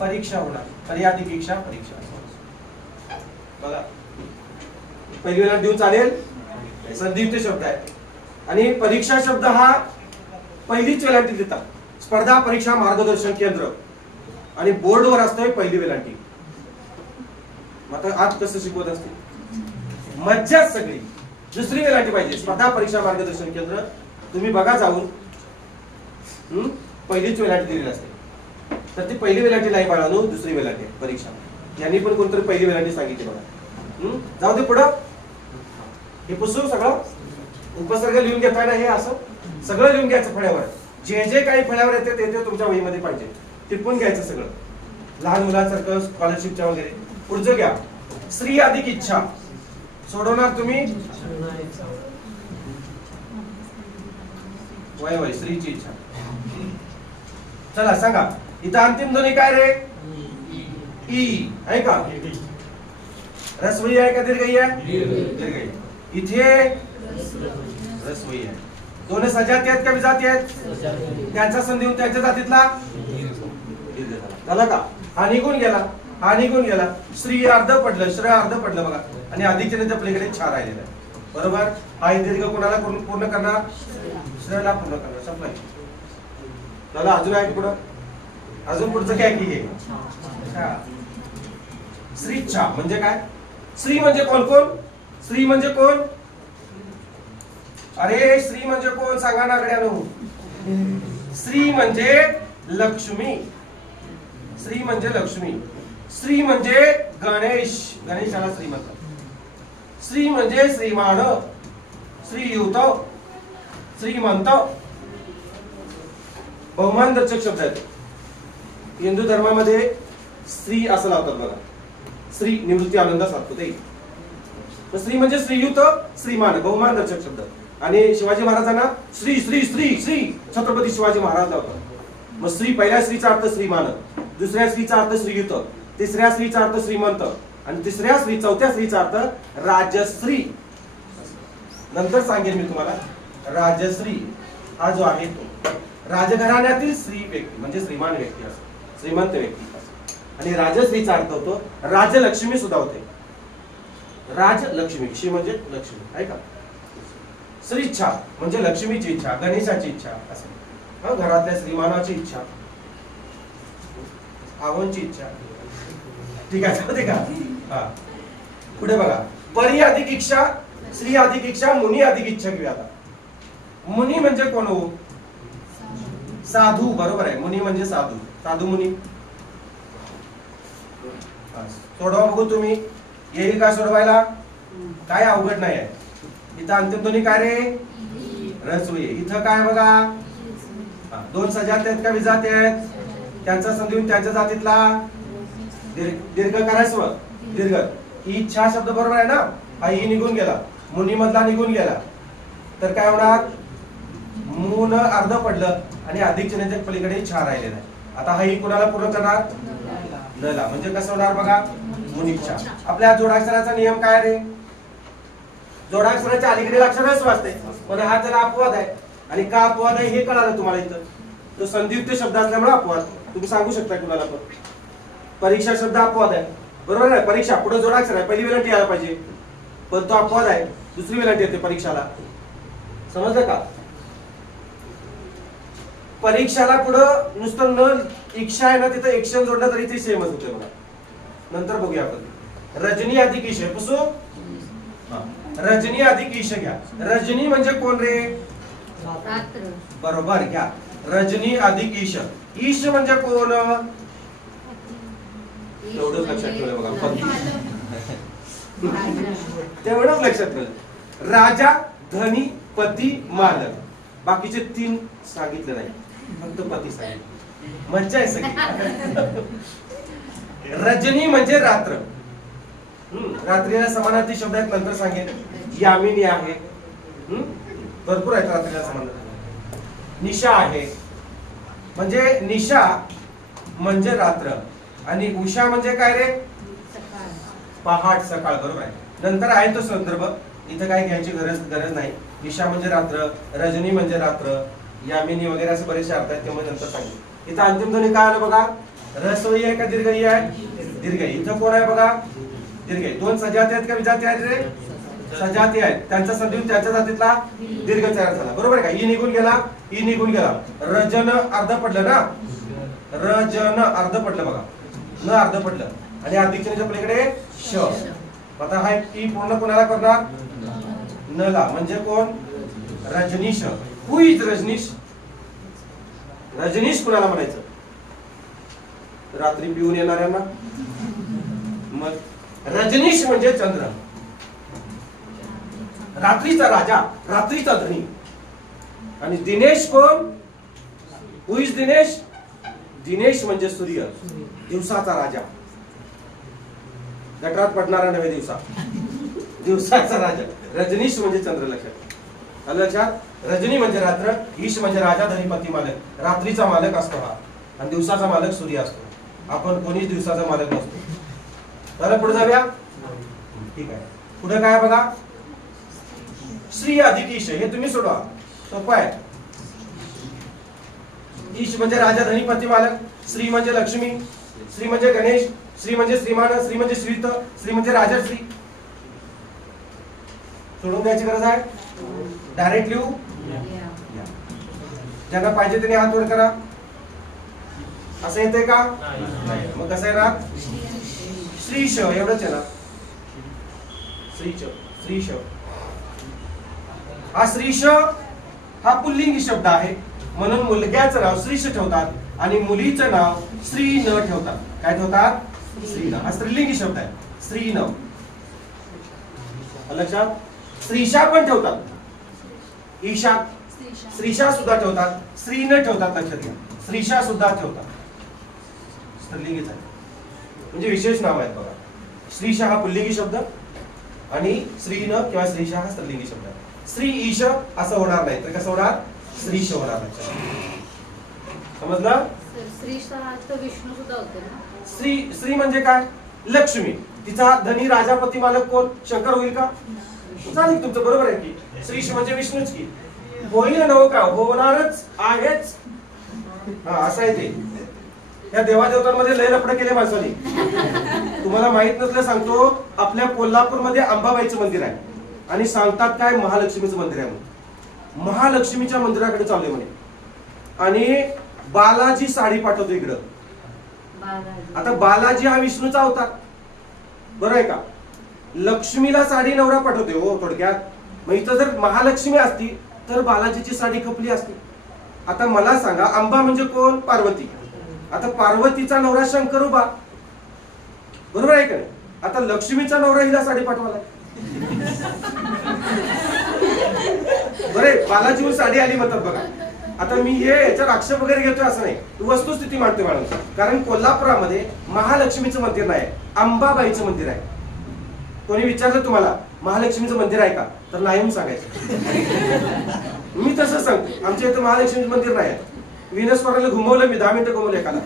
परीक्षा होणार. परी अधिक इक्षा परीक्षा. बघा पहिली वेलांटी देऊन चालेल? संधियुक्त शब्द आहे. आणि परीक्षा शब्द हा पहिलीच वेलांटी देतात. स्पर्धा परीक्षा मार्गदर्शन केंद्र आणि बोर्डवर असतोय पहिली वेलांटी. आता आज कसं शिकवत असते? मज्जाच सगळी. दुसरी वेलांटी पाहिजे, स्पर्धा परीक्षा मार्गदर्शन केंद्र. तुम्ही बघा जाऊन, पहिलीच वेलांटी दिलेली असते. तर ती पहिली वेलांटी नाही बाळांनो, दुसरी वेलांटी परीक्षा. यांनी पण कोणतरी पहिली वेलांटी सांगितली बघा. जाऊ दे पुढं. हे पुस्तक सगळं उपसर्ग लिहून घेताय ना, हे असं सगळं लिहून घ्यायचं फळ्यावर. जे जे काही फळ्यावर येते ते तुमच्या वहीमध्ये पाहिजे, टिपून घ्यायचं सगळं. लहान मुलांसारखं स्कॉलरशिपच्या वगैरे. पुढचं घ्या, स्त्री अधिक इच्छा. सोडवणार तुम्ही? वय वय स्त्रीची इच्छा. चला सांगा, इथं अंतिम ध्वनी काय रे? ई आहे का? रस्वई आहे का दीर्घई आहे? दीर्घई. इथे रस्वई आहे. दोन सजाती आहेत का विजाती आहेत? त्यांचा संधी होऊन त्यांच्या जातीतला दीर्घ झाला का? हा निघून गेला, हा निघून गेला. श्री अर्ध पडलं, श्रेय अर्ध पडलं बघा. आणि अधिक चिन्हाच्या पलीकडे छार राहिलेला आहे, बरोबर? हा दीर्घ कोणाला पूर्ण करणार? श्रेयला पूर्ण करणार. संपला. चला अजून आहे पुढं. अजून पुढचं काय की हे श्रीच्छा म्हणजे काय? श्री म्हणजे कोण कोण? श्री म्हणजे कोण? अरे श्री म्हणजे कोण सांगा ना गड्यानो. श्री म्हणजे लक्ष्मी. श्री म्हणजे लक्ष्मी. श्री म्हणजे गणेश. गणेशाला श्री म्हणतात. श्री म्हणजे श्रीमान, श्रीयुत, श्रीमंत. बहुमानदर्शक शब्द आहेत. हिंदू धर्मामध्ये स्त्री असं लावतात बघा. स्त्री निवृत्ती आनंद साधतो ते. स्त्री म्हणजे श्रीयुत, श्रीमान, बहुमानदर्शक शब्द. आणि शिवाजी महाराजांना श्री श्री श्री श्री छत्रपती शिवाजी महाराज लावतात. मग श्री पहिल्या स्त्रीचा अर्थ श्रीमान, दुसऱ्या स्त्रीचा अर्थ श्रीयुत, तिसऱ्या स्त्रीचा अर्थ श्रीमंत, आणि तिसऱ्या स्त्री चौथ्या स्त्रीचा अर्थ राजश्री. नंतर सांगेन मी तुम्हाला. राजश्री हा जो आहे तो राजघराण्यातील स्त्री व्यक्ती म्हणजे श्रीमान व्यक्ती असं, श्रीमंत व्यक्ती असं. आणि राजश्रीचा अर्थ होतो राजलक्ष्मी सुद्धा होते. राजलक्ष्मी, श्री म्हणजे लक्ष्मी आहे का? श्रीच्छा म्हणजे लक्ष्मीची इच्छा, गणेशाची इच्छा असं. घरातल्या श्रीमानाची इच्छा, आवनची इच्छा. ठीक आहे का? हा पुढे बघा. परी अधिक इच्छा, स्त्री अधिक इच्छा, मुनी अधिक इच्छा घेऊया आता. मुनी म्हणजे कोण हो? साधू, बरोबर आहे. मुनी म्हणजे साधू, साधू मुनी. सोडवा बघू तुम्ही. येईल का सोडवायला? काय अवघड नाही आहे. इथं अंतिम ध्वनी काय रे? रस्वई. इथं काय बघा? दोन सजाती आहेत का विजाती आहेत? त्यांचा संधी होऊन त्यांच्या जातीतला दीर्घ करायस्व दीर्घ. इच्छा शब्द बरोबर आहे ना? हा ई निघून गेला, मुनी मधला निघून गेला, तर काय होणार? मून अर्ध पडलं आणि अधिक चिन्हाच्या पलीकडे छा राहिलेला आहे. आता हा ई कोणाला पूर्ण करणार? नला. म्हणजे कसं होणार बघा? मुनिच्छा. आपल्या जोडाक्षराचा नियम काय रे? जोडाक्षराच्या अलीकडे अक्षरच वाचते, पण हा त्याला अपवाद आहे. आणि का अपवाद आहे हे कळालं तुम्हाला इथं. तो संधियुक्त शब्द असल्यामुळे अपवाद. तुम्ही सांगू शकता कुणाला पण. परीक्षा शब्द अपवाद आहे, बरोबर आहे. परीक्षा पुढे जोडाक्षर आहे, पहिली वेलांटी यायला पाहिजे, पण तो अपवाद आहे. दुसरी वेलांटी येते परीक्षाला. समजलं का? परीक्षाला पुढं नुसतं न इच्छा आहे ना, तिथं एक्शन जोडलं तरी ते सेमच होते बघा. नंतर बघूया आपण. रजनी अधिक ईश पुसू हा. रजनी अधिक ईश घ्या. रजनी म्हणजे कोण रे? रात्र. बरोबर घ्या. रजनी अधिक ईश. ईश म्हणजे कोण? तेवढंच लक्षात ठेवलं बघा. तेवढंच लक्षात ठेवलं. राजा, धनी, पती, मालक. बाकीचे 3 सांगितले नाही, फक्त पती सांगितले. मज्जा आहे सगळी. रजनी म्हणजे रात्र. रात्रीला समानार्थी शब्द आहेत, नंतर सांगेन. यामिनी आहे, भरपूर आहेत रात्रीला समानार्थी. निशा आहे, म्हणजे निशा म्हणजे रात्र. आणि उषा म्हणजे काय रे? पहाट, सकाळ. बरोबर आहे. नंतर आहे तो संदर्भ, इथं काय घ्यायची गरज नाही. निशा म्हणजे रात्र, रजनी म्हणजे रात्र, यामिनी वगैरे असे बरेचसे अर्थ आहेत, त्यामुळे नंतर सांगितलं. इथं अंतिम ध्वनी काय आलं बघा? रसोई आहे का दीर्घई आहे? दीर्घई. इथं कोण आहे बघा? दीर्घई. 2 सजाती आहेत का विजाती आहेत रे? सजाती आहेत. त्यांचा संधी त्याच्या जातीतला दीर्घ तयार झाला. बरोबर आहे का? ई निघून गेला, ई निघून गेला. रजन अर्ध पडलं ना, रजन अर्ध पडलं बघा, न अर्ध पडलं. आणि अधिकच्या पलीकडे श. आता हा ई पूर्ण कोणाला करणार? नला. म्हणजे कोण? रजनीश. हु इज रजनीश? रजनीश कुणाला म्हणायचं? रात्री पिऊन येणाऱ्यांना. मग रजनीश म्हणजे चंद्र, रात्रीचा राजा, रात्रीचा धनी. आणि दिनेश कोण? हु इज दिनेश? दिनेश म्हणजे सूर्य, दिवसाचा राजा. गटारात पडणारा नव्हे, दिवसाचा राजा. रजनीश म्हणजे चंद्र. लक्षात आलं? लक्षात. रजनी म्हणजे रात्र, ईश म्हणजे राजा, धनी, पती, मालक. रात्रीचा मालक असतो हा, आणि दिवसाचा मालक सूर्य असतो. आपण कोणीच दिवसाचा मालक नसतो. तर पुढे जाऊया. ठीक आहे. पुढे काय बघा? श्री अधिक ईश. हे तुम्ही सोडवा, सोपं आहे. ईश म्हणजे राजा, धनी, पती, मालक. श्री म्हणजे लक्ष्मी, श्री म्हणजे गणेश, श्री म्हणजे श्रीमान, श्री म्हणजे श्रीत, श्री म्हणजे राजश्री. सोडून द्यायची गरज आहे? डायरेक्ट लिहू. ज्यांना पाहिजे त्यांनी हात वर करा. असं येते का? नाही. मग कसं येणार? श्रीश. एवढंच येणार. श्रीश, श्रीश. हा श्रीश हा पुल्लिंगी शब्द आहे, म्हणून मुलग्याचं नाव श्रीश ठेवतात आणि मुलीचं नाव श्री न ठेवतात. काय ठेवतात? श्री न. हा स्त्रीलिंगी शब्द आहे, श्री न. लक्षात. श्रीशा पण ठेवतात, ईशा, श्रीशा सुद्धा ठेवतात, श्री न ठेवतात. लक्षात घ्या. श्रीशा सुद्धा ठेवतात, स्त्रीलिंगीच आहे, म्हणजे विशेष नाव आहेत बघा. श्रीशा हा पुल्लिंगी शब्द आणि श्री न किंवा श्रीशा हा स्त्रीलिंगी शब्द आहे. श्री ईश असं होणार नाही, तर कसं होणार? श्रीश होणार. समजलं? विष्णू सुद्धा होते ना. श्री म्हणजे काय? लक्ष्मी. तिचा धनी, राजा, पती, मालक कोण? शंकर होईल का? चालेल, तुमचं बरोबर आहे की. श्रीश म्हणजे विष्णूच की. होईल नव का? होणारच आहेच. हा, असं आहे ते. या देवादेवतांमध्ये लय लफडे केले माणसाने. तुम्हाला माहित नसलं सांगतो, आपल्या कोल्हापूरमध्ये अंबाबाईचं मंदिर आहे आणि सांगतात काय महालक्ष्मीचं मंदिर आहे. महालक्ष्मीच्या मंदिराकडे चालले म्हणे आणि बालाजी साडी पाठवतो इकडं. आता बालाजी हा विष्णूचा अवतार, बरं आहे का? लक्ष्मीला साडी नवरा पाठवते हो थोडक्यात. मग इथं जर महालक्ष्मी असती तर बालाजीची साडी खपली असती. आता मला सांगा, अंबा म्हणजे कोण? पार्वती. आता पार्वतीचा नवरा शंकर उभा, बरोबर आहे का नाही? आता लक्ष्मीचा नवरा हिला साडी पाठवाला. बरे, बालाजीवर साडी आली म्हणतात बघा. आता मी हे याच्यावर आक्षेप वगैरे घेतोय असं नाही, वस्तुस्थिती मांडते माणूस. कारण कोल्हापुरामध्ये महालक्ष्मीचं मंदिर नाही, अंबाबाईचं मंदिर आहे. कोणी विचारलं तुम्हाला महालक्ष्मीचं मंदिर आहे का, तर नाही म्हणून सांगायचं. मी तसं सांगतो, आमच्या इथं महालक्ष्मीचं मंदिर नाही आहे. विनस फॉरेनला घुमवलं मी, 10 मिनिटं घुमवलं एकाला.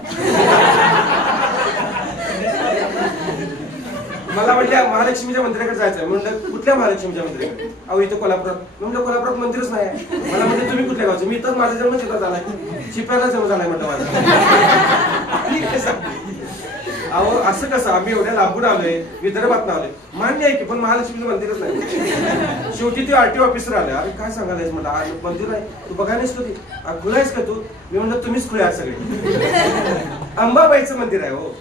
मला म्हटलं महालक्ष्मीच्या मंदिराकडे जायचंय. म्हणलं कुठल्या महालक्ष्मीच्या मंदिराकडे? अहो इथं कोल्हापुरात. म्हणलं कोल्हापुरात मंदिरच नाही आहे. मला म्हणजे तुम्ही कुठल्या गावचे? मी तर माझा जन्म तिथं झालाय, चिप्याला जन्म झालाय म्हटलं माझा. अहो असं कसं? आम्ही एवढ्या लांबून आलोय, विदर्भात आलोय, मान्य आहे की, पण महालक्ष्मीचं मंदिरच नाही. शेवटी ते आरटीओ ऑफिसर आले. अरे काय सांगायलायस म्हटलं, मंदिर आहे तू बघायलास कधी? खुलायस का तू? मी म्हणलं तुम्हीच खुले आहात सगळे. अंबाबाईचं मंदिर आहे हो,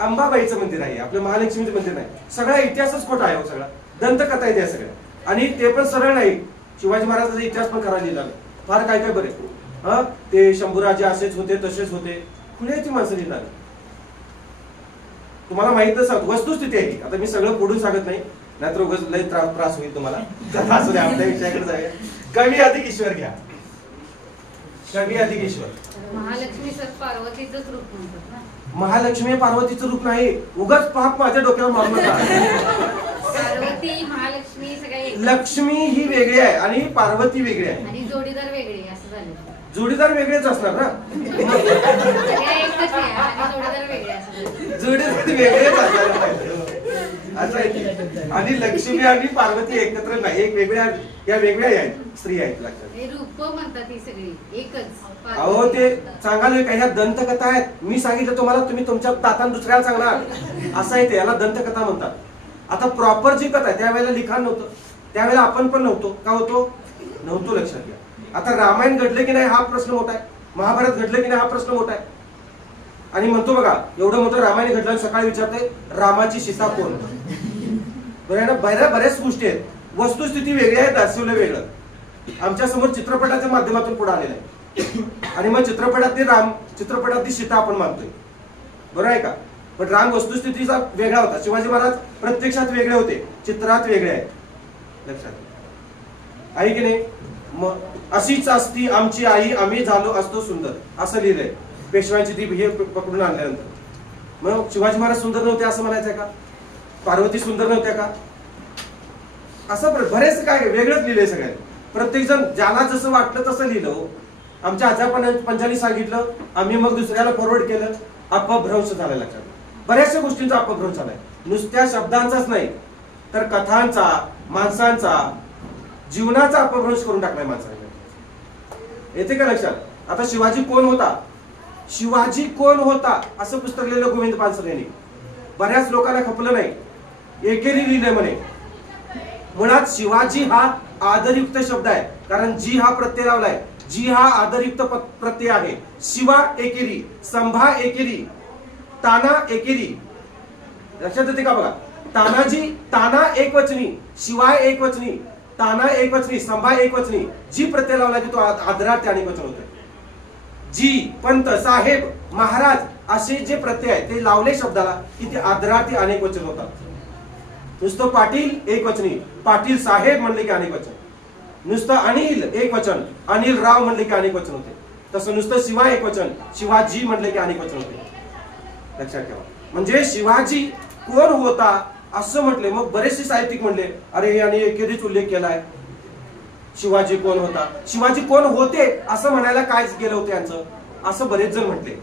अंबाबाईचं मंदिर आहे, आपलं महालक्ष्मीचं मंदिर नाही. सगळा इतिहासच खोटा आहे हो सगळा. दंतकथा आहेत या सगळ्या, आणि ते पण सरळ नाही. शिवाजी महाराजांचा इतिहास पण करायला लिहिला फार काय काय बरे. ते शंभूराजे असेच होते तसेच होते, खुल्याची माणसं लिहिणार. तुम्हाला माहितच वस्तुस्थिती आहे. आता मी सगळं पुढून सांगत नाही, नाहीतर उगाच लय त्रास होईल तुम्हाला. असू द्या, आपल्या विषयाकडे जाऊया. कवी अधिक ईश्वर घ्या. कवी अधिक ईश्वर. महालक्ष्मी सर पार्वतीचंच रूप म्हणतात ना. महालक्ष्मी पार्वतीचं रूप नाही, उगाच पाप माझ्या डोक्यावर मारू नका. पार्वती महालक्ष्मी सगळ्या लक्ष्मी ही वेगळी आहे आणि पार्वती वेगळी आहे, आणि जोडीदार वेगळे असं झालं. जोडीदार वेगळेच असणार ना. सगळ्या एकच आहे आणि जोडीदार वेगळे असं झालं. जोडीदार वेगळेच असणार पाहिजे असं आहे. आणि लक्ष्मी आणि पार्वती एकत्र नाही, एक वेगळ्या, या वेगळ्या आहेत, स्त्री आहेत लक्षात. हे रूप म्हणतात ही सगळी एकच. अहो ते सांगाल का, ह्या दंतकथा आहेत. मी सांगितलं तुम्हाला, तुम्ही तुमच्या तातान दुसऱ्याला सांगणार, असं आहे ते. याला दंतकथा म्हणतात. आता प्रॉपर जी कथा आहे त्यावेळेला लिखाण नव्हतं, त्यावेळेला आपण पण नव्हतो. का होतो नव्हतो, लक्षात घ्या. आता रामायण घडलं की नाही हा प्रश्न मोठा आहे, महाभारत घडलं की नाही हा प्रश्न मोठा आहे. आणि म्हणतो बघा, एवढं मोठं रामायण घडलं, सकाळी विचारते रामाची सीता कोण. बऱ्याच गोष्टी आहेत, वस्तुस्थिती वेगळी आहे, दर्शवलं वेगळं. आमच्या समोर चित्रपटाच्या माध्यमातून पुढे आलेलं आहे, आणि मग चित्रपटातली सीता आपण मानतोय, बरोबर आहे का. पण राम वस्तुस्थितीचा वेगळा होता. शिवाजी महाराज प्रत्यक्षात वेगळे होते, चित्रात वेगळे आहेत, लक्षात आहे की नाही. मग अशीच असती आमची आई, आम्ही झालो असतो सुंदर, असं लिहिलंय पेशव्यांची ती हे पकडून आणल्यानंतर. मग शिवाजी महाराज सुंदर नव्हते असं म्हणायचंय का, पार्वती सुंदर नव्हत्या का, असं बरेच काय वेगळंच लिहिलंय सगळ्यांनी. प्रत्येक जण ज्याला जसं वाटलं तसं लिहिलं. आमच्या आजा पंजानी सांगितलं, आम्ही मग दुसऱ्याला फॉरवर्ड केलं, अपभ्रंश झाला. लक्षात, बऱ्याचशा गोष्टींचा अपभ्रंश झालाय, नुसत्या शब्दांचाच नाही तर कथांचा, माणसांचा, जीवनाचा अपभ्रंश करून टाकलाय माणसाने. येते का लक्षात. आता शिवाजी कोण होता, शिवाजी कोण होता असं पुस्तक लिहिलं गोविंद पानसरे यांनी. बऱ्याच लोकांना खपलं नाही, एकेरी लिहिलंय म्हणे. मुळात शिवाजी हा आदरयुक्त शब्द आहे, कारण जी हा प्रत्यय लावलाय, जी हा आदरयुक्त प्रत्यय आहे. शिवा एकेरी, संभा एकेरी, ताना एकेरी. लक्षात येते का बघा. तानाजी, ताना एकवचनी, शिवाय एकवचनी, ताना एकवचनी, संभा एकवचनी. जी प्रत्यय लावला की तो आदरार्थी अनेक वचन होते. जी, पंत, साहेब, महाराज असे जे प्रत्यय आहेत ते लावले शब्दाला की ते आदरार्थी अनेक वचन होतात. नुसतं पाटील एक वचनी, पाटील साहेब म्हणले की अनेक वचन. नुसतं अनिल एक वचन, अनिल राव म्हणले की अनेक वचन होते. तसं नुसतं शिवा एक वचन, शिवाजी म्हणले की अनेक वचन होते. लक्षात ठेवा. म्हणजे शिवाजी कोण होता असं म्हटले. मग बरेचसे साहित्यिक म्हणले, अरे यांनी एकेरीच उल्लेख केलाय, शिवाजी कोण होता. शिवाजी कोण होते असं म्हणायला काय गेलं होतं यांचं, असं बरेच जण म्हटले.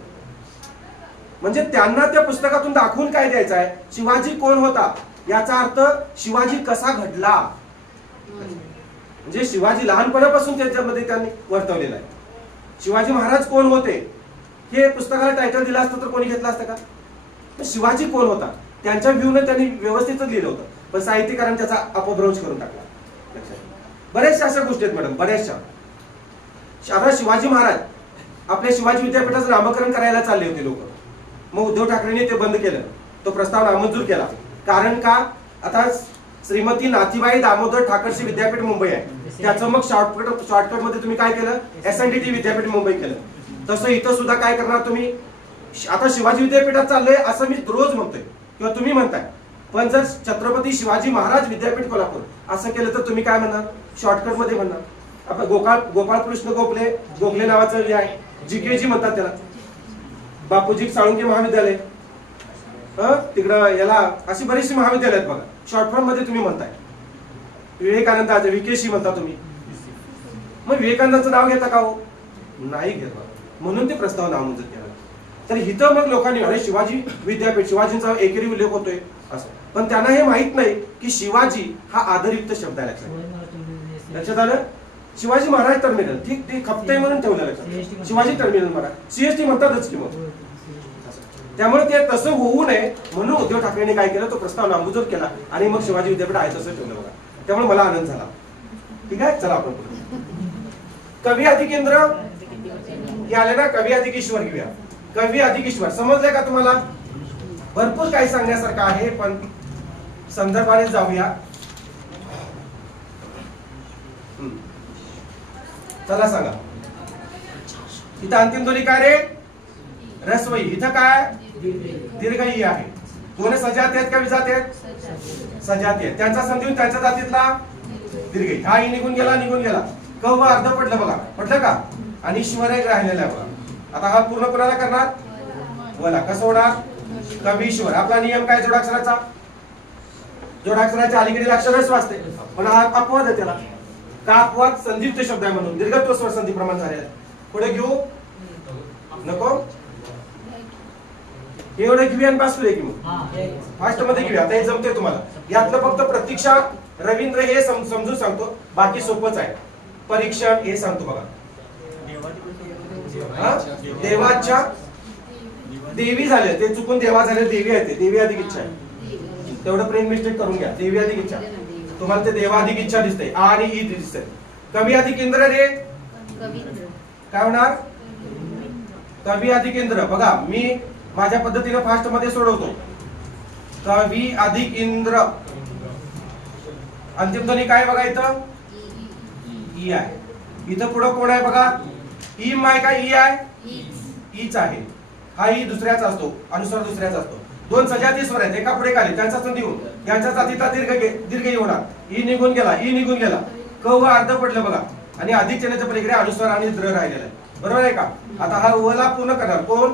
म्हणजे त्यांना त्या पुस्तकातून दाखवून काय द्यायचं आहे, शिवाजी कोण होता याचा अर्थ शिवाजी कसा घडला. म्हणजे शिवाजी लहानपणापासून त्याच्यामध्ये त्यांनी वर्तवलेला आहे. शिवाजी महाराज कोण होते हे पुस्तकाला टायटल दिलं असतं तर कोणी घेतलं असतं का. शिवाजी कोण होता त्यांच्या व्ह्यूने त्यांनी व्यवस्थितच लिहिलं होतं, पण साहित्यकारांनी त्याचा अपभ्रंश करून टाकला. बऱ्याचशा अशा गोष्टी आहेत मॅडम, बऱ्याचशा. आता शिवाजी महाराज आपल्या शिवाजी विद्यापीठाचं नामकरण करायला चालले होते लोक. मग उद्धव ठाकरेंनी ते बंद केलं, तो प्रस्ताव नामंजूर केला. कारण का, आता श्रीमती नाथीबाई दामोदर ठाकरसी विद्यापीठ मुंबई आहे, त्याचं मग शॉर्टकट मध्ये तुम्ही काय केलं, SNDT विद्यापीठ मुंबई केलं. तसं इथं सुद्धा काय करणार तुम्ही, आता शिवाजी विद्यापीठात चाललंय असं मी रोज म्हणतोय किंवा तुम्ही म्हणताय, पण जर छत्रपती शिवाजी महाराज विद्यापीठ कोल्हापूर असं केलं तर तुम्ही काय म्हणणार, शॉर्टकट मध्ये म्हणणार. आपण गोपाळकृष्ण गोखले नावाचं जे आहे, GKG म्हणतात त्याला, बापूजी साळुंके महाविद्यालय, तिकडं याला अशी बरीचशी महाविद्यालय आहेत बघा. शॉर्ट फॉर्म मध्ये तुम्ही म्हणताय. विवेकानंद VKC म्हणता तुम्ही, मग विवेकानंदाचं नाव घेता का हो, नाही घेत. म्हणून ते प्रस्ताव नामंजूर केला. तर इथं मग लोकांनी अरे शिवाजी विद्यापीठ, शिवाजींचा एकेरी उल्लेख होतोय असं, पण त्यांना हे माहित नाही की शिवाजी हा आदरयुक्त शब्द आहे. लक्षात आलं. शिवाजी महाराज टर्मिनल ठीक ते खपतंय म्हणून ठेवलं लक्षात, शिवाजी टर्मिनल महाराज CST म्हणतातच की मग. त्यामुळे ते तसं होऊ नये म्हणून उद्धव ठाकरेंनी काय केलं, तो प्रस्ताव नामंजूर केला आणि मग शिवाजी विद्यापीठ आहे तसं ठेवलं बघा. त्यामुळे मला आनंद झाला. ठीक आहे, चला आपण कवी अधिकेंद्र हे आले ना, कवी अधिक ईश्वर घेऊया. कवी अधिक ईश्वर समजलंय का तुम्हाला. भरपूर काही सांगण्यासारखं आहे, पण संदर्भाने जाऊया. चला सांगा. इथं अंतिम ध्वनी काय रे? रस्वई. इथं काय? दीर्घई आहे. दोन सजाती आहेत का विजाती आहेत? सजाती आहेत. त्यांचा संधी होऊन त्यांच्या जातीतला दीर्घई. हा ही निघून गेला, निघून गेला. क व अर्ध पडलं बघा, पडलं का? आणि स्वर एक राहिलेला आहे बघा. आता हा पूर्ण कोणाला करणार? वला. कसं होणार? कवीश्वर. आपला नियम काय जोडाक्षराचा? जोडाक्षराच्या अलीकडील अक्षर रस्व असते, पण हा अपवाद आहे त्याला. का अपवाद? संधियुक्त शब्द आहे म्हणून दीर्घत्व स्वर संधी प्रमाण झाले. पुढे घेऊ नको? एवढं घेऊया आणि पास करूया की मग फास्ट मध्ये घेऊया. आता हे जमते तुम्हाला. यातलं फक्त प्रतीक्षा रवींद्र हे समजून सांगतो, बाकी सोपंच आहे. परीक्षण हे सांगतो बघा. देवाच्या देवी झाले, ते चुकून देवा झाले, देवी आहे. ते देवी अधिक इच्छा आहे, तेवढं प्रेम मिस्टेक करून घ्या. देवी अधिक इच्छा, तुम्हाला ते देवा अधिक इच्छा दिसते. आ आणि ई दिसते. कवी अधिक इंद्र रे काय होणार? कवी अधिक इंद्र. बघा मी माझ्या पद्धतीने फास्ट मध्ये सोडवतो. कवी अधिक इंद्र. अंतिम ध्वनी काय बघा इथं? ई आहे. इथं पुढे कोण आहे बघा? इम आहे का ई आहे? ईच आहे. हा ई दुसऱ्याचा असतो, अनुस्वार दुसऱ्याचा असतो. दोन सजाती स्वर आहेत, एका पुढे खाली, त्यांचा संधी होऊन यांच्या जातीचा दीर्घ होणार. ई निघून गेला, ई निघून गेला. क व अर्ध पडलं बघा. आणि अधिक चिन्हाच्या पलीकडे अनुस्वार आणि द्र राहिलेला आहे. बरोबर आहे का? आता हा वला पूर्ण करणार कोण?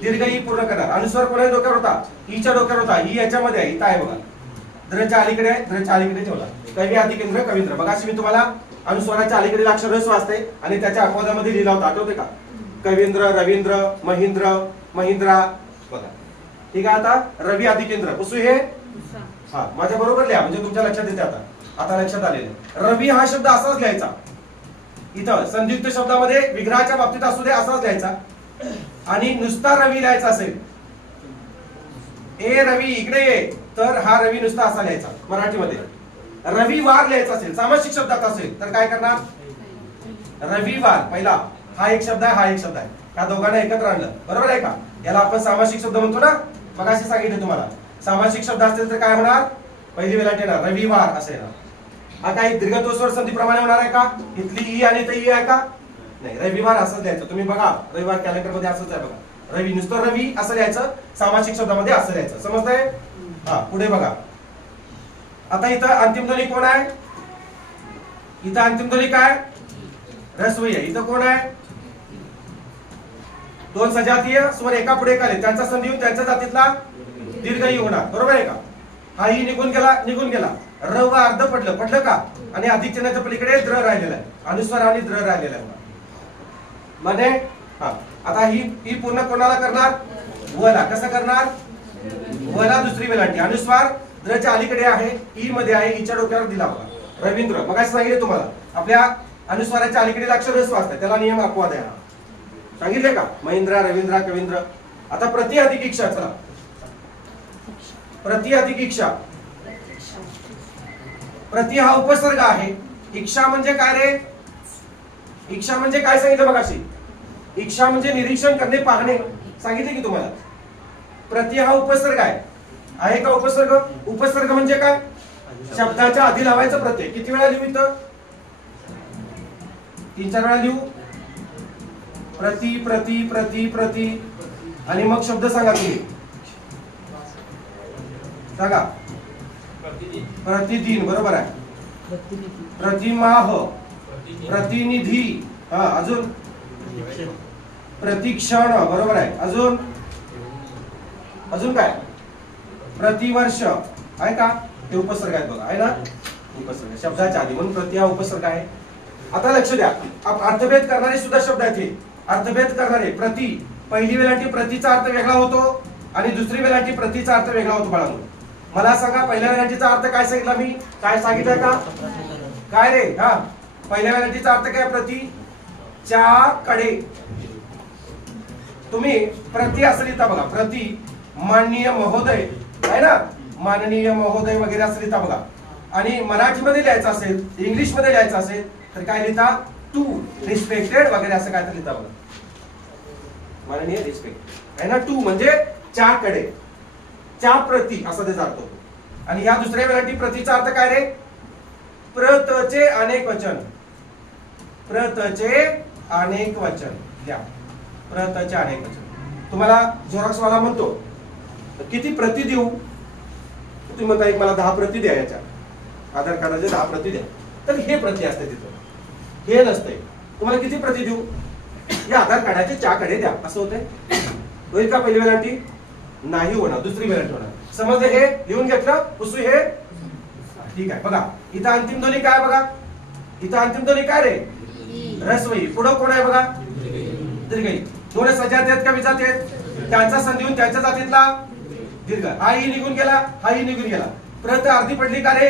दीर्घ ई पूर्ण करणार. अनुस्वार कोणाच्या डोक्यावर होता? ईच्या डोक्यावर होता. ई याच्यामध्ये आहे, इथं आहे बघा. द्रच्या अलीकडे आहे, द्रच्या अलीकडे ठेवला. कवी अधिक इंद्र कवींद्र. बघा अशी मी तुम्हाला अनुस्वाराच्या अलीकडील अक्षर रस्व असते आणि त्याच्या अपवादामध्ये लिहिला होता, आठवते का? कवींद्र, रवींद्र, महेंद्र, महिंद्रा. बघा ठीक आहे. आता रवी अधिक इंद्र पुसू हे. हा माझ्या बरोबर लिहा, म्हणजे तुमच्या लक्षात येते. आता लक्षात आलेलं. रवी हा शब्द असाच लिहायचा. इथं संधियुक्त शब्दामध्ये विग्रहाच्या बाबतीत असू दे असाच लिहायचा. आणि नुसता रवी लिहायचा असेल, ए रवी इकडे ये, तर हा रवी नुसता असा लिहायचा मराठीमध्ये. रविवार लिहायचा असेल, सामासिक शब्दात असेल तर काय करणार? रविवार पहिला. हा एक शब्द आहे, हा एक शब्द आहे. या दोघांना एकत्र आणलं. बरोबर आहे का? याला आपण सामासिक शब्द म्हणतो ना. मग असे सांगितले तुम्हाला. सामासिक शब्द असतील तर काय होणार? पहिली वेलांटी येणार, रविवार असं येणार. हा काही दीर्घत्व स्वर संधी प्रमाणे होणार आहे का? इथली ई आणि इथं ई आहे का? नाही. रविवार असं लिहायचं. तुम्ही बघा रविवार कॅलेंडर मध्ये असंच आहे बघा. रवी नुसतं रवी असं लिहायचं, सामासिक शब्दामध्ये असं लिहायचं. समजतंय? हा पुढे बघा. आता इथं अंतिम ध्वनी कोण आहे? इथं अंतिम ध्वनी काय? रस्वई आहे. इथं कोण आहे? दोन सजातीय स्वर एका पुढे खाली, त्यांचा संधी होऊन त्यांच्या जातीतला दीर्घई होणार. बरोबर आहे का? हा ई निघून गेला, निघून गेला. र व अर्ध पडलं, पडलं का? आणि अधिक चिन्हाच्या पलीकडे द्र राहिलेला आहे, अनुस्वार आणि द्र राहिलेला आहे मध्ये. हा आता ही पूर्ण कोणाला करणार? वला. कसं करणार? वला दुसरी वेलांटी, अनुस्वार द्रच्या अलीकडे आहे, ई मध्ये आहे, ईच्या डोक्यावर दिला होता. रवींद्र. मग असं सांगितले तुम्हाला, आपल्या अनुस्वाराच्या अलीकडे अक्षर रस्व असतात, त्याला नियम अपवाद आहे. सांगितले का? महिंद्रा, रवींद्र, कवींद्र. आता प्रति अधिक इच्छा. चला प्रति अधिक इच्छा. प्रति हा उपसर्ग आहे. इच्छा म्हणजे काय रे? इच्छा म्हणजे काय सांगितलं बघा. इच्छा म्हणजे निरीक्षण करणे, पाहणे. सांगितले की तुम्हाला. प्रति हा उपसर्ग आहे का? उपसर्ग. उपसर्ग म्हणजे काय? शब्दाच्या आधी लावायचं प्रत्यय. किती वेळा लिहू इथं? 3-4 वेळा लिहू. प्रति प्रति प्रति प्रति आणि मग शब्द सांगा तुम्ही. सांगा. प्रतिदिन. बरोबर आहे. प्रतिमाह, प्रतिनिधी. हा अजून प्रतिक्षण. बरोबर आहे. अजून काय? प्रतिवर्ष आहे का? ते उपसर्ग आहेत बघा, आहे ना? उपसर्ग शब्दाच्या आधी, म्हणून प्रति हा उपसर्ग आहे. आता लक्ष द्या, अर्थभेद करणारे सुद्धा शब्द आहेत हे. अर्थभेद करणारे. प्रति पहिली वेलांटी प्रतिचा अर्थ वेगळा होतो आणि दुसरी वेलांटी प्रतिचा अर्थ वेगळा होतो. बाळांनो मला सांगा, पहिल्या वेलांटीचा अर्थ काय सांगितला मी? काय सांगितलंय का? काय रे? हा पहिल्या वेलांटीचा अर्थ काय? प्रति च्या कडे. तुम्ही प्रति असं लिहिता बघा. प्रति माननीय महोदय आहे ना, माननीय महोदय वगैरे असं लिहिता बघा. आणि मराठीमध्ये लिहायचं असेल, इंग्लिश मध्ये लिहायचं असेल तर काय लिहिता? टू रिस्पेक्टेड वगैरे असं काय तर लिहिता बघा. माननीय रिस्पेक्ट आहे ना. टू म्हणजे च्या कडे, च्या प्रति असं त्याचा अर्थ होतो. आणि ह्या दुसऱ्या वेलांटी प्रतिचा अर्थ काय रे? प्रतचे अनेक वचन. प्रतचे अनेक वचन द्या. प्रतचे अनेक वचन. तुम्हाला झेरॉक्स वाला म्हणतो किती प्रती देऊ, तुम्ही म्हणता एक मला 10 प्रती द्या, याच्या आधार कार्डाचे 10 प्रती द्या. तर हे प्रती असते तिथं, हे नसतंय. तुम्हाला किती प्रती देऊ, या आधार कार्डाचे 4 कडे द्या असं होतंय. होईल का पहिली वेलांटी? नाही होणार, दुसरी वेलांटी होणार. समजलं? हे लिहून घेतलं पुसू हे. ठीक आहे. बघा इथं अंतिम ध्वनी काय, बघा इथं अंतिम ध्वनी काय रे? ऱ्हस्व ई. पुढं कोण आहे बघा? दीर्घ ई. दोन सजाती आहेत का विजाती आहेत? त्यांचा संधी होऊन त्यांच्या जातीतला दीर्घ. हा ई निघून गेला, हा ई निघून गेला. प्रत अर्धी पडली का रे?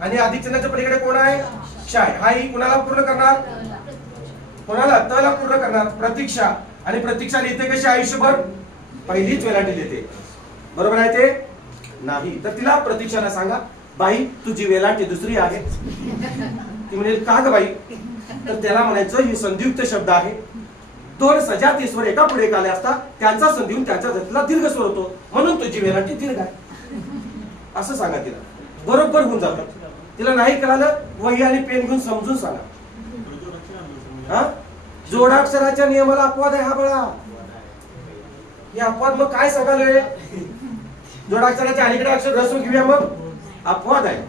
आणि अधिक चिन्हाच्या पलीकडे कोण आहे? क्षाय. हा ई कुणाला पूर्ण करणार? कोणाला? तला पूर्ण करणार. प्रतीक्षा. आणि प्रतीक्षा लिहिते कशी आयुष्यभर? पहिलीच वेलांटी लिहिते. बरोबर आहे ते? नाही. तर तिला प्रतीक्षाला सांगा, बाई तुझी वेलांटी दुसरी आहे. ती म्हणेल का ग बाई? तर त्याला म्हणायचं ही संधियुक्त शब्द आहे. 2 सजाती स्वर एका पुढे एक आले असता त्यांचा संधी होऊन त्यांच्या जातीला दीर्घ स्वर होतो, म्हणून तुझी वेलांटी दीर्घ आहे असं सांगा तिला. बरोबर होऊन जातं. तिला नाही कळालं वही आणि पेन घेऊन समजून सांगा. हा जोडाक्षराच्या नियमाला अपवाद आहे हा बळा. हे अपवाद मग काय सांगालोय? जोडाक्षराच्या अलीकडे अक्षर ऱ्हस्व घेऊया मग अपवाद आहे.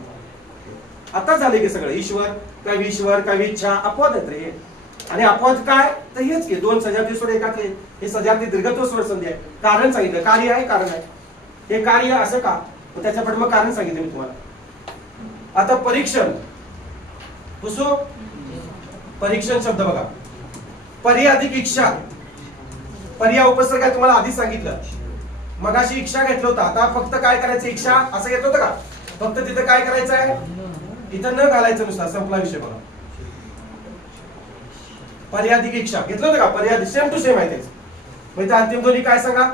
आता झाले की सगळं ईश्वर का विच्छा अपवाद आहेत रे. आणि अपवाद काय? तर हेच की 2 सजाती स्वर एकातले, हे सजाती दीर्घत्व स्वर संधी आहे. कारण सांगितलं, कार्य आहे, कारण आहे. हे कार्य असं का? त्याच्या मग कारण सांगितलं मी तुम्हाला. आता परीक्षण पुसू. परीक्षण शब्द बघा. परी अधिक इच्छा. पर्या उपसर्ग आहे तुम्हाला आधीच सांगितलं. मगाशी इच्छा घेतलं होतं, आता फक्त काय करायचं? इच्छा असं घेतलं होतं का? फक्त तिथं काय करायचं आहे? इथं न घालायचं नुसता, संपला विषय. बघा पर्याधिक इच्छा घेतलं होतं का? पर्याधिक सेम टू सेम आहे तेच. मग इथं अंतिम ध्वनी काय सांगा?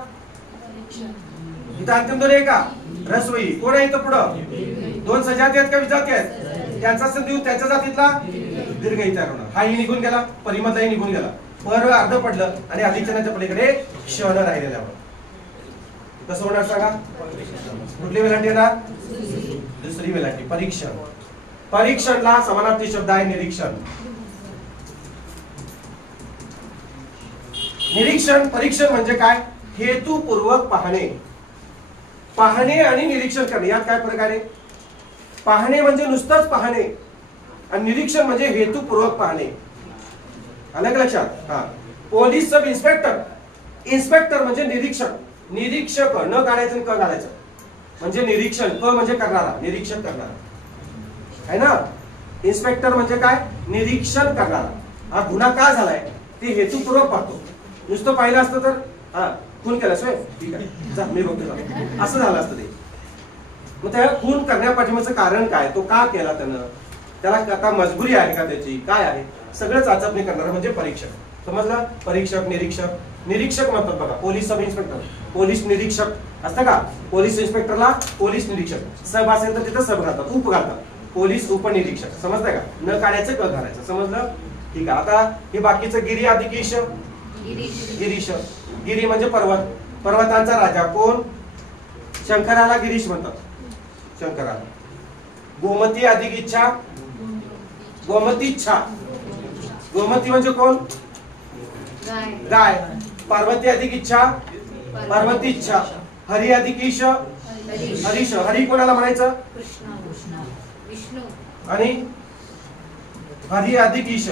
इथं अंतिम ध्वनी आहे का? ऱ्हस्व ई. कोण आहे इथं पुढं? 2 सजाती आहेत का विजाती आहेत? त्यांचा संधी होऊन त्यांच्या जातीतला दीर्घ ई तयार होणार. हा ई निघून गेला, परिमधलाही निघून गेला. पर अर्ध पडलं आणि अधिक चिन्हाच्या पलीकडे क्षण राहिलेल्यावर कसं होणार सांगा? कुठली वेलांटी येणार? दुसरी वेलांटी. परीक्षण. परीक्षणला समानार्थी शब्द आहे निरीक्षण. निरीक्षण परीक्षण म्हणजे काय? हेतुपूर्वक पाहणे. पाहणे आणि निरीक्षण करणे यात काय फरक आहे? पाहणे म्हणजे नुसतंच पाहणे आणि निरीक्षण म्हणजे हेतुपूर्वक पाहणे. आलं का लक्षात? हा. Police sub inspector. इन्स्पेक्टर म्हणजे निरीक्षण. निरीक्षक न काढायचं क घालायचं म्हणजे निरीक्षण. क म्हणजे करणारा, निरीक्षण करणारा आहे ना. इन्स्पेक्टर म्हणजे काय? निरीक्षण करणारा. हा गुन्हा का झालाय ते हेतुपूर्वक पाहतो. नुसतं पाहिलं असतं तर हा खून केला सोय ठीक आहे जा मी बघतो असं झालं असतं ते. मग त्या खून करण्यापाठीमागचं कारण काय? तो का केला त्यानं? त्याला आता मजबुरी आहे का त्याची? काय आहे? सगळं चाचपणी करणार म्हणजे परीक्षक. समजलं? परीक्षक निरीक्षक. निरीक्षक म्हणतात बघा पोलीस सब इन्स्पेक्टर. पोलीस निरीक्षक असतं का? पोलीस इन्स्पेक्टरला पोलीस निरीक्षक. सब असेल तर तिथं सब घालतात, उप घालतात. पोलीस उपनिरीक्षक. समजतंय का? न काढायचं क घालायचं. समजलं? ठीक आहे. आता हे बाकीचं गिरी अधिक ईश. गिरीश. गिरी म्हणजे पर्वत. पर्वतांचा राजा कोण? शंकराला गिरीश म्हणतात. शंकराला. गोमती अधिक इच्छा. गोमती इच्छा. गोमती म्हणजे कोण? गाय. पार्वती अधिक इच्छा. पार्वती इच्छा. हरी अधिक ईश. हरीश. हरी कोणाला म्हणायचं? आणि हरी अधिक ईश.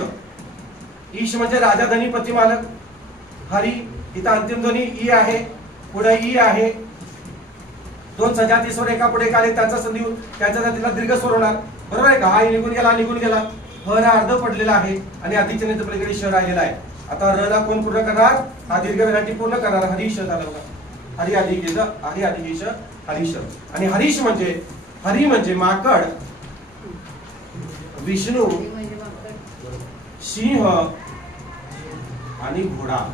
ईश म्हणजे राजा धनीपती मालक. हरी. इथं अंतिम ध्वनी ई आहे, पुढे ई आहे. 2 सजाती स्वर एका पुढे आले त्यांचा संधी होऊन त्यांच्या जातीला दीर्घ स्वर होणार. बरोबर आहे का? हा निघून गेला, निघून गेला. ह ला अर्ध पडलेला आहे आणि अधिक चिन्हाच्या पलीकडे श राहिलेला आहे. आता र ला कोण पूर्ण करणार? हा दीर्घ वेलांटी पूर्ण करणार. हरीश झालं बघा. हरी अधिक ईश. हरी अधिक ईश. हरीश. आणि हरीश म्हणजे हरी म्हणजे माकड, विष्णू, सिंह आणि घोडा.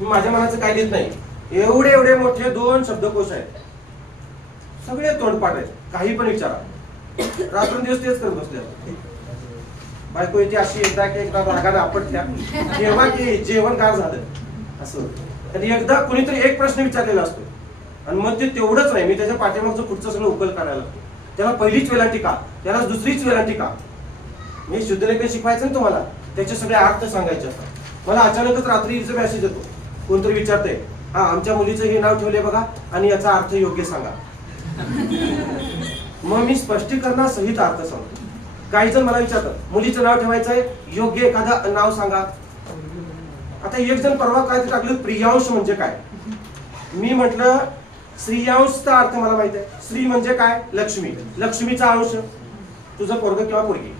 मी माझ्या मनाचं काही लिहित नाही. एवढे एवढे मोठे 2 शब्दकोश आहेत. सगळे तोंडपाठ आहेत. काही पण विचारा. रात्रंदिवस तेच करत बसले. बायको याची अशी एकदा की एकदा रागाने आपटल्या जेव्हा की जेवण गार झालं असं. तर एकदा कुणीतरी एक प्रश्न विचारलेला असतो आणि मग ते तेवढंच नाही. मी त्याच्या पाठीमागचं पुढचं सगळं उकल करायला. त्याला पहिलीच वेलांटी का? त्याला दुसरीच वेलांटी का? मी शुद्धलेखन शिकवायचं ना तुम्हाला, त्याचे सगळे अर्थ सांगायचे असतात. मला अचानकच रात्रीचं मेसेज येतो, कोणतरी विचारतंय, हा आमच्या मुलीचं हे नाव ठेवलंय बघा आणि याचा अर्थ योग्य सांगा. मग मी स्पष्टीकरणासहित अर्थ सांगतो. काही जण मला विचारतात मुलीचं नाव ठेवायचं आहे, योग्य एखादं नाव सांगा. आता एक जण परवा काय ते टाकलं, प्रियांश म्हणजे काय. मी म्हटलं श्रीयांशचा अर्थ मला माहित आहे. श्री म्हणजे काय, लक्ष्मी, लक्ष्मीचा अंश तुझं पोरग किंवा पोरगी.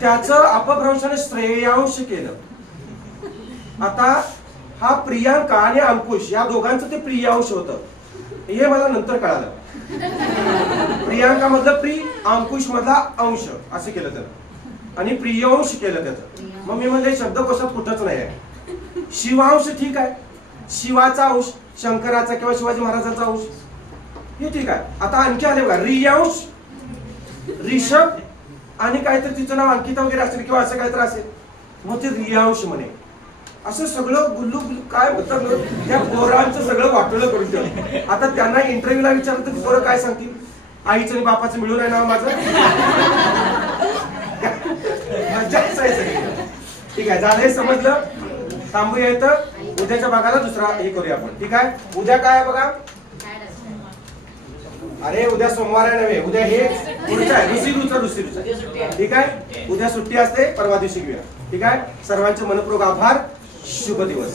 त्याचं अपभ्रंशाने श्रेयांश केलं. आता हा प्रियांका आणि अंकुश या दोघांचं ते प्रियांश होतं, हे मला नंतर कळालं. प्रियांका मधलं प्रि, अंकुश मधला अंश असं केलं त्यानं आणि प्रियांश केलं त्याचं. मग मी म्हणले शब्दकोशात कुठंच नाही आहे. शिवांश ठीक आहे, शिवाचा अंश, शंकराचा किंवा शिवाजी महाराजांचा अंश, हे ठीक आहे. आता आणखी आले बघा, रियांश, रिषभ आणि काहीतरी तिचं नाव अंकिता वगैरे असेल किंवा असं काहीतरी असेल, मग ते रियांश म्हणे. असं सगळं गुल्लू काय म्हणतात, त्या पोरांचं सगळं वाटलं करून ठेवलं. आता त्यांना इंटरव्ह्यूला विचारलं तर पोरं काय सांगतील, आईचं आणि बापाचं मिळून आहे नाव माझं. ठीक आहे, झालं हे समजलं. थांबूया इथं, उद्याच्या भागाला दुसरा हे करूया आपण. ठीक आहे, उद्या काय आहे बघा. अरे उद्या सोमवार आहे नव्हे, उद्या हे पुढचं आहे, दुसरी. ठीक आहे, उद्या सुट्टी असते, परवा दिवशी घेऊया. ठीक आहे, सर्वांचे मनपूर्वक आभार. शुभ दिवस.